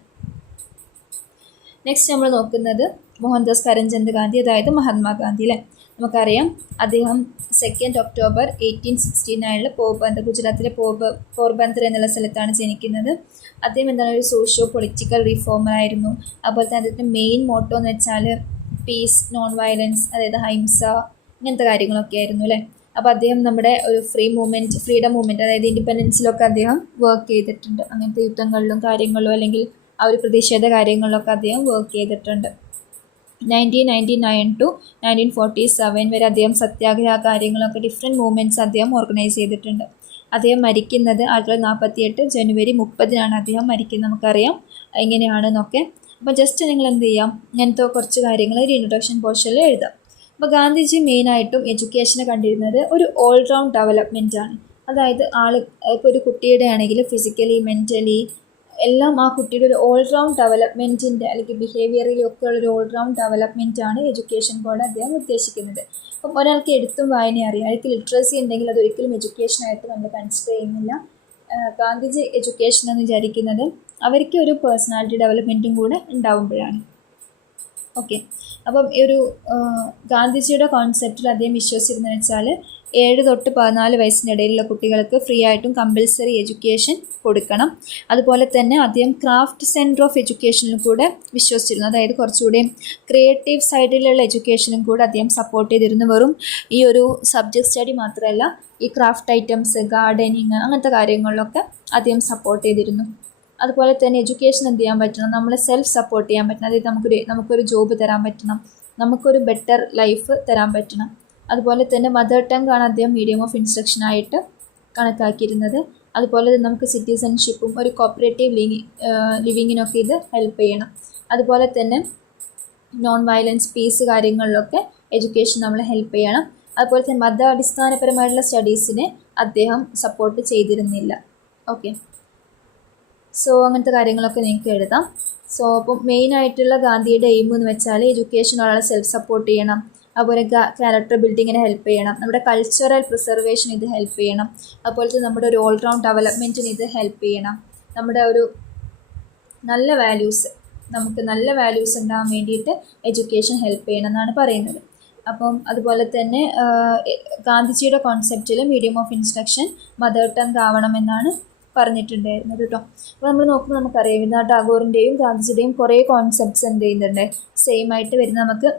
നെക്സ്റ്റ് നമ്മൾ നോക്കുന്നത് മോഹൻദാസ് കരംചന്ദ് ഗാന്ധി, അതായത് മഹാത്മാഗാന്ധി അല്ലേ. നമുക്കറിയാം അദ്ദേഹം 2 ഒക്ടോബർ 1869 പോർബന്ദർ, ഗുജറാത്തിലെ പോർബന്ദർ എന്നുള്ള സ്ഥലത്താണ് ജനിക്കുന്നത്. അദ്ദേഹം എന്താണ്, ഒരു സോഷ്യോ പൊളിറ്റിക്കൽ റിഫോമർ ആയിരുന്നു. അതുപോലെ തന്നെ അദ്ദേഹത്തിൻ്റെ മെയിൻ മോട്ടോ എന്ന് വെച്ചാൽ പീസ്, നോൺ വയലൻസ്, അതായത് അഹിംസ, ഇങ്ങനത്തെ കാര്യങ്ങളൊക്കെ ആയിരുന്നു അല്ലേ. അപ്പോൾ അദ്ദേഹം നമ്മുടെ ഒരു ഫ്രീഡം മൂവ്മെൻറ്റ്, അതായത് ഇൻഡിപെൻഡൻസിലൊക്കെ അദ്ദേഹം വർക്ക് ചെയ്തിട്ടുണ്ട്. അങ്ങനത്തെ യുദ്ധങ്ങളിലും കാര്യങ്ങളിലും അല്ലെങ്കിൽ ആ ഒരു പ്രതിഷേധ കാര്യങ്ങളിലൊക്കെ അദ്ദേഹം വർക്ക് ചെയ്തിട്ടുണ്ട്. 1999 to 1947 വരെ അദ്ദേഹം സത്യാഗ്രഹ കാര്യങ്ങളൊക്കെ ഡിഫറെൻറ്റ് മൂവ്മെൻറ്റ്സ് അദ്ദേഹം ഓർഗനൈസ് ചെയ്തിട്ടുണ്ട്. അദ്ദേഹം മരിക്കുന്നത് 1948 ജനുവരി 30 അദ്ദേഹം മരിക്കുന്നത്. നമുക്കറിയാം എങ്ങനെയാണെന്നൊക്കെ. അപ്പോൾ ജസ്റ്റ് നിങ്ങൾ എന്ത് ചെയ്യാം, ഇങ്ങനത്തെ കുറച്ച് കാര്യങ്ങൾ ഒരു ഇൻട്രൊഡക്ഷൻ പോർഷനിൽ എഴുതാം. അപ്പോൾ ഗാന്ധിജി മെയിനായിട്ടും എഡ്യൂക്കേഷനെ കണ്ടിരുന്നത് ഒരു ഓൾറൗണ്ട് ഡെവലപ്മെൻ്റ് ആണ്. അതായത് ഇപ്പോൾ ഒരു കുട്ടിയുടെ ആണെങ്കിൽ ഫിസിക്കലി മെൻ്റലി എല്ലാം ആ കുട്ടിയുടെ ഒരു ഓൾറൗണ്ട് ഡെവലപ്മെൻറ്റിൻ്റെ അല്ലെങ്കിൽ ബിഹേവിയറിലൊക്കെ ഉള്ളൊരു ഓൾറൗണ്ട് ഡെവലപ്മെൻറ്റാണ് എഡ്യൂക്കേഷൻ കൊണ്ട് അദ്ദേഹം ഉദ്ദേശിക്കുന്നത്. അപ്പം ഒരാൾക്ക് എഴുത്തും വായന അറിയാം, അയാൾക്ക് ലിറ്ററസി ഉണ്ടെങ്കിൽ അതൊരിക്കലും എഡ്യൂക്കേഷനായിട്ട് നമ്മൾ കൺസിഡർ ചെയ്യുന്നില്ല. ഗാന്ധിജി എഡ്യൂക്കേഷൻ എന്ന് വിചാരിക്കുന്നത് അവർക്ക് ഒരു പേഴ്സണാലിറ്റി ഡെവലപ്മെൻറ്റും കൂടെ ഉണ്ടാവുമ്പോഴാണ്. ഓക്കെ, അപ്പം ഈ ഒരു ഗാന്ധിജിയുടെ കോൺസെപ്റ്റിൽ അദ്ദേഹം വിശ്വസിച്ചിരുന്നത് വെച്ചാൽ 7 തൊട്ട് 14 വയസ്സിനിടയിലുള്ള കുട്ടികൾക്ക് ഫ്രീ ആയിട്ടും കമ്പൽസറി എഡ്യൂക്കേഷൻ കൊടുക്കണം. അതുപോലെ തന്നെ അദ്ദേഹം ക്രാഫ്റ്റ് സെൻറ്റർ ഓഫ് എഡ്യൂക്കേഷനിലും കൂടെ വിശ്വസിച്ചിരുന്നു. അതായത് കുറച്ചുകൂടി ക്രിയേറ്റീവ് സൈഡിലുള്ള എഡ്യൂക്കേഷനും കൂടെ അദ്ദേഹം സപ്പോർട്ട് ചെയ്തിരുന്നു. വെറും ഈ ഒരു സബ്ജക്ട് സ്റ്റഡി മാത്രമല്ല, ഈ ക്രാഫ്റ്റ് ഐറ്റംസ്, ഗാർഡനിങ്, അങ്ങനത്തെ കാര്യങ്ങളിലൊക്കെ അദ്ദേഹം സപ്പോർട്ട് ചെയ്തിരുന്നു. അതുപോലെ തന്നെ എഡ്യൂക്കേഷൻ എന്ത് ചെയ്യാൻ പറ്റണം, നമ്മളെ സെൽഫ് സപ്പോർട്ട് ചെയ്യാൻ പറ്റണം. അതായത് നമുക്കൊരു ജോബ് തരാൻ പറ്റണം, നമുക്കൊരു ബെറ്റർ ലൈഫ് തരാൻ പറ്റണം. അതുപോലെ തന്നെ മദർ ടങ് ആണ് അദ്ദേഹം മീഡിയം ഓഫ് ഇൻസ്ട്രക്ഷനായിട്ട് കണക്കാക്കിയിരുന്നത്. അതുപോലെ തന്നെ നമുക്ക് സിറ്റിസൺഷിപ്പും ഒരു കോപ്പറേറ്റീവ് ലിവിങ്ങിനൊക്കെ ഇത് ഹെൽപ്പ് ചെയ്യണം. അതുപോലെ തന്നെ നോൺ വയലൻസ്, പീസ് കാര്യങ്ങളിലൊക്കെ എഡ്യൂക്കേഷൻ നമ്മളെ ഹെൽപ്പ് ചെയ്യണം. അതുപോലെ തന്നെ മത അടിസ്ഥാനപരമായിട്ടുള്ള സ്റ്റഡീസിനെ അദ്ദേഹം സപ്പോർട്ട് ചെയ്തിരുന്നില്ല. ഓക്കെ, സോ അങ്ങനത്തെ കാര്യങ്ങളൊക്കെ നിങ്ങൾക്ക് എഴുതാം. സോ അപ്പം മെയിനായിട്ടുള്ള ഗാന്ധിയുടെ എയിം എന്ന് വെച്ചാൽ എഡ്യൂക്കേഷൻ ഒരാളെ സെൽഫ് സപ്പോർട്ട് ചെയ്യണം, അതുപോലെ ക്യാരക്ടർ ബിൽഡിങ്ങിന് ഹെൽപ്പ് ചെയ്യണം, നമ്മുടെ കൾച്ചറൽ പ്രിസർവേഷൻ ഇത് ഹെൽപ്പ് ചെയ്യണം, അതുപോലെ തന്നെ നമ്മുടെ ഒരു ഓൾറൗണ്ട് ഡെവലപ്മെൻറ്റിന് ഇത് ഹെൽപ്പ് ചെയ്യണം, നമ്മുടെ ഒരു നമുക്ക് നല്ല വാല്യൂസ് ഉണ്ടാകാൻ വേണ്ടിയിട്ട് എഡ്യൂക്കേഷൻ ഹെൽപ്പ് ചെയ്യണം എന്നാണ് പറയുന്നത്. അപ്പം അതുപോലെ തന്നെ ഗാന്ധിജിയുടെ കോൺസെപ്റ്റിൽ medium of instruction mother tongue ആവണമെന്നാണ് പറഞ്ഞിട്ടുണ്ടായിരുന്നത് കേട്ടോ. അപ്പോൾ നമ്മൾ നോക്കുമ്പോൾ നമുക്കറിയാം രവീന്ദ്രനാഥ് ടാഗോറിൻ്റെയും ഗാന്ധിജിയുടെയും കുറേ കോൺസെപ്റ്റ്സ് എന്ത് ചെയ്യുന്നുണ്ട്, സെയിം ആയിട്ട് വരുന്ന നമുക്ക്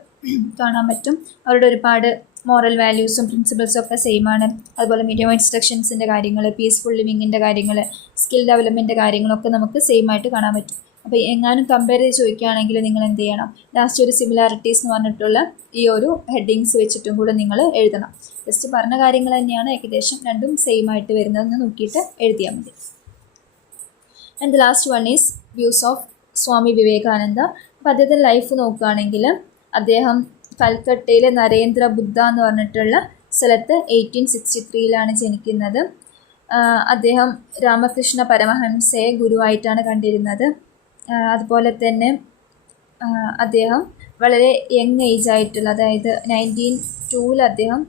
കാണാൻ പറ്റും. അവരുടെ ഒരുപാട് മോറൽ വാല്യൂസും പ്രിൻസിപ്പിൾസും ഒക്കെ സെയിം ആണ്. അതുപോലെ മീഡിയം ഓഫ് ഇൻസ്ട്രക്ഷൻസിൻ്റെ കാര്യങ്ങൾ, പീസ്ഫുൾ ലിവിങ്ങിൻ്റെ കാര്യങ്ങൾ, സ്കിൽ ഡെവലപ്മെൻറ്റ് കാര്യങ്ങളൊക്കെ നമുക്ക് സെയിം ആയിട്ട് കാണാൻ പറ്റും. അപ്പോൾ എങ്ങാനും കമ്പയർ ചെയ്ത് ചോദിക്കുകയാണെങ്കിൽ നിങ്ങൾ എന്ത് ചെയ്യണം, ലാസ്റ്റ് ഒരു സിമിലാരിറ്റീസ് എന്ന് പറഞ്ഞിട്ടുള്ള ഈ ഒരു ഹെഡിങ്സ് വെച്ചിട്ടും കൂടെ നിങ്ങൾ എഴുതണം. ജസ്റ്റ് പറഞ്ഞ കാര്യങ്ങൾ തന്നെയാണ് ഏകദേശം രണ്ടും സെയിം ആയിട്ട് വരുന്നതെന്ന് നോക്കിയിട്ട് എഴുതിയാൽ മതി. And the last one is views of Swami Vivekananda. അപ്പോൾ അദ്ദേഹത്തിൻ്റെ ലൈഫ് നോക്കുകയാണെങ്കിൽ അദ്ദേഹം കൽക്കട്ടയിലെ നരേന്ദ്ര ബുദ്ധ എന്ന് പറഞ്ഞിട്ടുള്ള സ്ഥലത്ത് 1863 ജനിക്കുന്നത്. അദ്ദേഹം രാമകൃഷ്ണ പരമഹംസയെ ഗുരുവായിട്ടാണ് കണ്ടിരുന്നത്. അതുപോലെ തന്നെ അദ്ദേഹം വളരെ യങ് ഏജ് ആയിട്ടുള്ള, അതായത് 1902 അദ്ദേഹം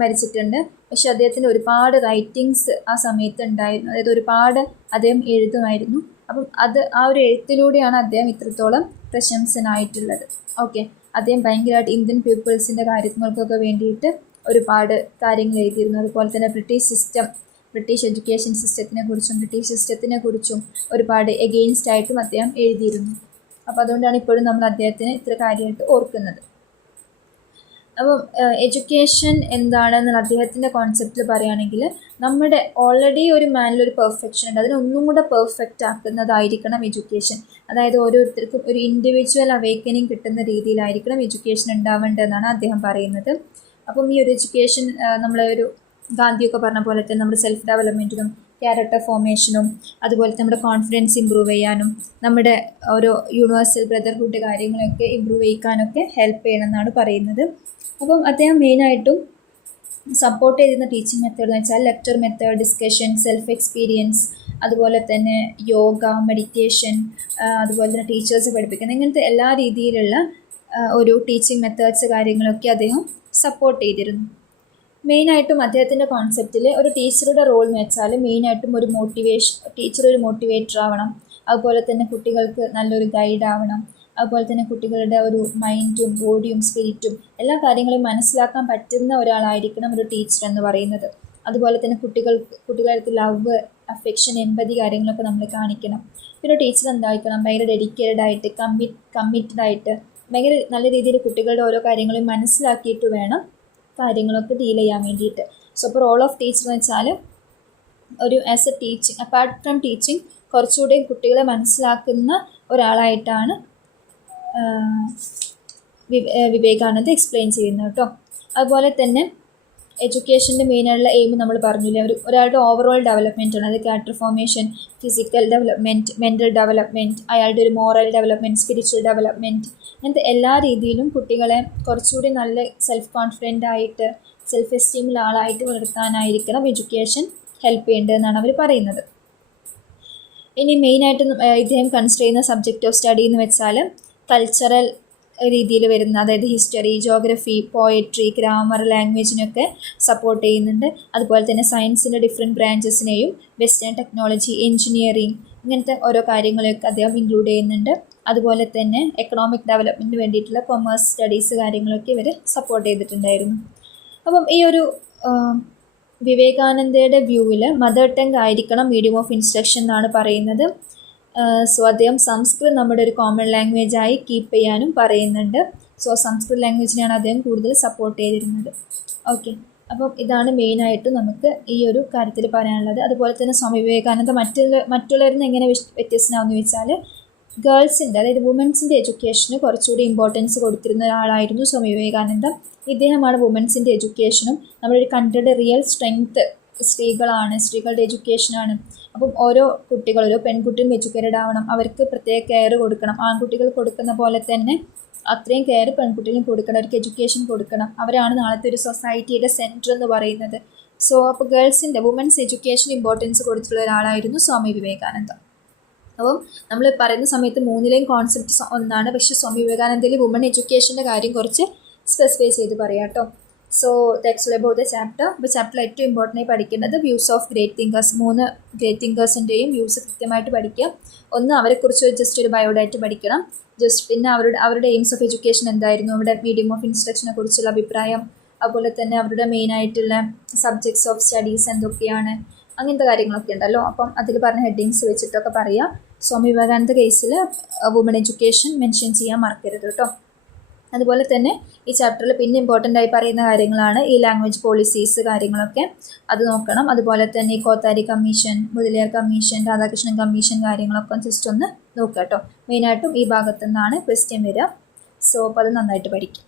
മരിച്ചിട്ടുണ്ട്. പക്ഷെ അദ്ദേഹത്തിൻ്റെ ഒരുപാട് റൈറ്റിങ്സ് ആ സമയത്ത് ഉണ്ടായിരുന്നു, അതായത് ഒരുപാട് അദ്ദേഹം എഴുതുമായിരുന്നു. അപ്പം ആ ഒരു എഴുത്തിലൂടെയാണ് അദ്ദേഹം ഇത്രത്തോളം പ്രശംസനായിട്ടുള്ളത്. ഓക്കെ, അദ്ദേഹം ഭയങ്കരമായിട്ട് ഇന്ത്യൻ പീപ്പിൾസിൻ്റെ കാര്യങ്ങൾക്കൊക്കെ വേണ്ടിയിട്ട് ഒരുപാട് കാര്യങ്ങൾ എഴുതിയിരുന്നു. അതുപോലെ തന്നെ ബ്രിട്ടീഷ് എഡ്യൂക്കേഷൻ ബ്രിട്ടീഷ് സിസ്റ്റത്തിനെ കുറിച്ചും ഒരുപാട് എഗെയിൻസ്റ്റ് ആയിട്ടും അദ്ദേഹം എഴുതിയിരുന്നു. അപ്പോൾ അതുകൊണ്ടാണ് ഇപ്പോഴും നമ്മൾ അദ്ദേഹത്തിന് ഇത്ര കാര്യമായിട്ട് ഓർക്കുന്നത്. അപ്പം എഡ്യൂക്കേഷൻ എന്താണെന്നുള്ള അദ്ദേഹത്തിൻ്റെ കോൺസെപ്റ്റിൽ പറയുകയാണെങ്കിൽ നമ്മുടെ ഓൾറെഡി ഒരു മാനിലൊരു പെർഫെക്ഷൻ ഉണ്ട്, അതിനൊന്നും കൂടെ പെർഫെക്റ്റ് ആക്കുന്നതായിരിക്കണം എഡ്യൂക്കേഷൻ. അതായത് ഓരോരുത്തർക്കും ഒരു ഇൻഡിവിജ്വൽ അവേക്കനിങ് കിട്ടുന്ന രീതിയിലായിരിക്കണം എഡ്യൂക്കേഷൻ ഉണ്ടാവേണ്ടതെന്നാണ് അദ്ദേഹം പറയുന്നത്. അപ്പം ഈ ഒരു എഡ്യൂക്കേഷൻ നമ്മളെ ഒരു ഗാന്ധിയൊക്കെ പറഞ്ഞ പോലെ തന്നെ നമ്മുടെ സെൽഫ് ഡെവലപ്മെൻറ്റിനും ക്യാരക്ടർ ഫോർമേഷനും അതുപോലെ നമ്മുടെ കോൺഫിഡൻസ് ഇമ്പ്രൂവ് ചെയ്യാനും നമ്മുടെ ഓരോ യൂണിവേഴ്സൽ ബ്രദർഹുഡ് കാര്യങ്ങളൊക്കെ ഇമ്പ്രൂവ് ചെയ്യിക്കാനൊക്കെ ഹെൽപ്പ് ചെയ്യണമെന്നാണ് പറയുന്നത്. അപ്പം അദ്ദേഹം മെയിനായിട്ടും സപ്പോർട്ട് ചെയ്തിരുന്ന ടീച്ചിങ് മെത്തേഡ് എന്ന് വെച്ചാൽ lecture method, discussion, self experience, അതുപോലെ തന്നെ യോഗ, മെഡിറ്റേഷൻ, അതുപോലെ തന്നെ ടീച്ചേഴ്സ് പഠിപ്പിക്കുന്ന ഇങ്ങനത്തെ എല്ലാ രീതിയിലുള്ള ഒരു ടീച്ചിങ് മെത്തേഡ്സ് കാര്യങ്ങളൊക്കെ അദ്ദേഹം സപ്പോർട്ട് ചെയ്തിരുന്നു. മെയിനായിട്ടും അദ്ദേഹത്തിൻ്റെ കോൺസെപ്റ്റിൽ ഒരു ടീച്ചറുടെ റോൾ എന്ന് വെച്ചാൽ മെയിനായിട്ടും ഒരു ടീച്ചർ ഒരു മോട്ടിവേറ്റർ ആവണം, അതുപോലെ തന്നെ കുട്ടികൾക്ക് നല്ലൊരു ഗൈഡ് ആവണം, അതുപോലെ തന്നെ കുട്ടികളുടെ ഒരു മൈൻഡും ബോഡിയും സ്പിരിറ്റും എല്ലാ കാര്യങ്ങളും മനസ്സിലാക്കാൻ പറ്റുന്ന ഒരാളായിരിക്കണം ഒരു ടീച്ചർ എന്ന് പറയുന്നത്. അതുപോലെ തന്നെ കുട്ടികളുടെ ലവ്, അഫെക്ഷൻ, എമ്പതി കാര്യങ്ങളൊക്കെ നമ്മൾ കാണിക്കണം. പിന്നെ ടീച്ചർ എന്തായിരിക്കണം, ഭയങ്കര ഡെഡിക്കേറ്റഡ് ആയിട്ട് കമ്മിറ്റഡ് ആയിട്ട് ഭയങ്കര നല്ല രീതിയിൽ കുട്ടികളുടെ ഓരോ കാര്യങ്ങളും മനസ്സിലാക്കിയിട്ട് വേണം കാര്യങ്ങളൊക്കെ ഡീൽ ചെയ്യാൻ വേണ്ടിയിട്ട്. സോ അപ്പോൾ റോൾ ഓഫ് ടീച്ചർ എന്ന് വെച്ചാൽ ഒരു as A teaching, apart from teaching കുറച്ചുകൂടി കുട്ടികളെ മനസ്സിലാക്കുന്ന ഒരാളായിട്ടാണ് വിവേകാനന്ദ എക്സ്പ്ലെയിൻ ചെയ്യുന്നത് കേട്ടോ. അതുപോലെ തന്നെ എഡ്യൂക്കേഷൻ്റെ മെയിനായിട്ടുള്ള എയിം നമ്മൾ പറഞ്ഞില്ലേ, ഒരാളുടെ ഓവറോൾ ഡെവലപ്മെൻ്റ് ആണ്. അത് character formation, physical development, mental development, അയാളുടെ ഒരു മോറൽ ഡെവലപ്മെൻറ്റ്, സ്പിരിച്വൽ ഡെവലപ്മെൻറ്റ്, അങ്ങനത്തെ എല്ലാ രീതിയിലും കുട്ടികളെ കുറച്ചുകൂടി നല്ല സെൽഫ് കോൺഫിഡൻ്റ് ആയിട്ട് സെൽഫ് എസ്റ്റീമുള്ള ആളായിട്ട് വളർത്താനായിരിക്കണം എഡ്യൂക്കേഷൻ ഹെൽപ്പ് ചെയ്യേണ്ടതെന്നാണ് അവർ പറയുന്നത്. ഇനി മെയിനായിട്ട് ഇദ്ദേഹം കൺസിഡർ ചെയ്യുന്ന സബ്ജക്റ്റ് ഓഫ് സ്റ്റഡി എന്ന് വെച്ചാൽ കൾച്ചറൽ രീതിയിൽ വരുന്ന, അതായത് ഹിസ്റ്ററി, ജോഗ്രഫി, പോയട്രി, ഗ്രാമർ, ലാംഗ്വേജിനൊക്കെ സപ്പോർട്ട് ചെയ്യുന്നുണ്ട്. അതുപോലെ തന്നെ സയൻസിൻ്റെ ഡിഫറെൻറ്റ് ബ്രാഞ്ചസിനെയും വെസ്റ്റേൺ ടെക്നോളജി, എൻജിനീയറിംഗ് ഇങ്ങനത്തെ ഓരോ കാര്യങ്ങളെയൊക്കെ അദ്ദേഹം ഇൻക്ലൂഡ് ചെയ്യുന്നുണ്ട്. അതുപോലെ തന്നെ എക്കണോമിക് ഡെവലപ്മെൻറ്റിന് വേണ്ടിയിട്ടുള്ള കൊമേഴ്സ് സ്റ്റഡീസ് കാര്യങ്ങളൊക്കെ ഇവർ സപ്പോർട്ട് ചെയ്തിട്ടുണ്ടായിരുന്നു. അപ്പം ഈ ഒരു വിവേകാനന്ദയുടെ വ്യൂവിൽ മദർ ടങ് ആയിരിക്കണം മീഡിയം ഓഫ് ഇൻസ്ട്രക്ഷൻ എന്നാണ് പറയുന്നത്. സോ അദ്ദേഹം സംസ്കൃതം നമ്മുടെ ഒരു കോമൺ ലാംഗ്വേജായി കീപ്പ് ചെയ്യാനും പറയുന്നുണ്ട്. സോ സംസ്കൃത ലാംഗ്വേജിനെയാണ് അദ്ദേഹം കൂടുതൽ സപ്പോർട്ട് ചെയ്തിരുന്നത്. ഓക്കെ, അപ്പം ഇതാണ് മെയിനായിട്ട് നമുക്ക് ഈ ഒരു കാര്യത്തിൽ പറയാനുള്ളത്. അതുപോലെ തന്നെ സ്വാമി വിവേകാനന്ദ മറ്റുള്ളവരിൽ നിന്ന് എങ്ങനെ വ്യത്യസ്തനാണെന്ന് ചോദിച്ചാൽ ഗേൾസിൻ്റെ, അതായത് വുമൻസിൻ്റെ എഡ്യൂക്കേഷന് കുറച്ചുകൂടി ഇമ്പോർട്ടൻസ് കൊടുത്തിരുന്ന ഒരാളായിരുന്നു സ്വാമി വിവേകാനന്ദ. ഇദ്ദേഹമാണ് വുമൻസിൻ്റെ എഡ്യൂക്കേഷനും നമ്മുടെ ഒരു കൺട്രിയുടെ റിയൽ സ്ട്രെങ്ത്ത് സ്ത്രീകളുടെ എഡ്യൂക്കേഷനാണ്. അപ്പം ഓരോ പെൺകുട്ടിയും എഡ്യൂക്കേറ്റഡ് ആവണം, അവർക്ക് പ്രത്യേക കെയർ കൊടുക്കണം. ആൺകുട്ടികൾ കൊടുക്കുന്ന പോലെ തന്നെ അത്രയും കെയർ പെൺകുട്ടികളും കൊടുക്കണം, അവർക്ക് എഡ്യൂക്കേഷൻ കൊടുക്കണം. അവരാണ് നാളത്തെ ഒരു സൊസൈറ്റിയുടെ സെൻറ്റർ എന്ന് പറയുന്നത്. സോ അപ്പോൾ വുമൻസ് എഡ്യൂക്കേഷൻ ഇമ്പോർട്ടൻസ് കൊടുത്തിട്ടുള്ള ഒരാളായിരുന്നു സ്വാമി വിവേകാനന്ദ. അപ്പം നമ്മൾ പറയുന്ന സമയത്ത് മൂന്നിലെയും കോൺസെപ്റ്റ് ഒന്നാണ്, പക്ഷേ സ്വാമി വിവേകാനന്ദയിൽ വുമൺ എഡ്യൂക്കേഷൻ്റെ കാര്യം കുറച്ച് സ്പെസിഫൈ ചെയ്ത് പറയാം കേട്ടോ. So that's all about the chapter. അപ്പോൾ ചാപ്റ്ററിൽ ഏറ്റവും ഇമ്പോർട്ടൻ്റായി പഠിക്കേണ്ടത് views of great thinkers. 3 great തിങ്കേഴ്സിൻ്റെയും വ്യൂസ് കൃത്യമായിട്ട് പഠിക്കുക. ഒന്ന്, അവരെക്കുറിച്ച് ജസ്റ്റ് ഒരു ബയോഡാറ്റ പഠിക്കണം. പിന്നെ അവരുടെ എയിംസ് ഓഫ് എഡ്യൂക്കേഷൻ എന്തായിരുന്നു, അവരുടെ മീഡിയം ഓഫ് ഇൻസ്ട്രക്ഷനെ കുറിച്ചുള്ള അഭിപ്രായം, അതുപോലെ തന്നെ അവരുടെ മെയിനായിട്ടുള്ള സബ്ജക്ട്സ് ഓഫ് സ്റ്റഡീസ് എന്തൊക്കെയാണ്, അങ്ങനത്തെ കാര്യങ്ങളൊക്കെ ഉണ്ടല്ലോ. അപ്പം അതിൽ പറഞ്ഞ ഹെഡിങ്സ് വെച്ചിട്ടൊക്കെ പറയുക. സ്വാമി വിവേകാനന്ദ കേസിൽ വുമൺ എഡ്യൂക്കേഷൻ മെൻഷൻ ചെയ്യാൻ മറക്കരുത് കേട്ടോ. അതുപോലെ തന്നെ ഈ ചാപ്റ്ററിൽ പിന്നെ ഇമ്പോർട്ടൻ്റ് ആയി പറയുന്ന കാര്യങ്ങളാണ് ഈ ലാംഗ്വേജ് പോളിസീസ് കാര്യങ്ങളൊക്കെ, അത് നോക്കണം. അതുപോലെ തന്നെ ഈ Kothari commission, Mudaliar commission, Radhakrishnan commission കാര്യങ്ങളൊക്കെ ജസ്റ്റ് ഒന്ന് നോക്കുക കേട്ടോ. മെയിനായിട്ടും ഈ ഭാഗത്തു നിന്നാണ് ക്വസ്റ്റ്യൻ വരിക. സോ അപ്പോൾ അത് നന്നായിട്ട് പഠിക്കും.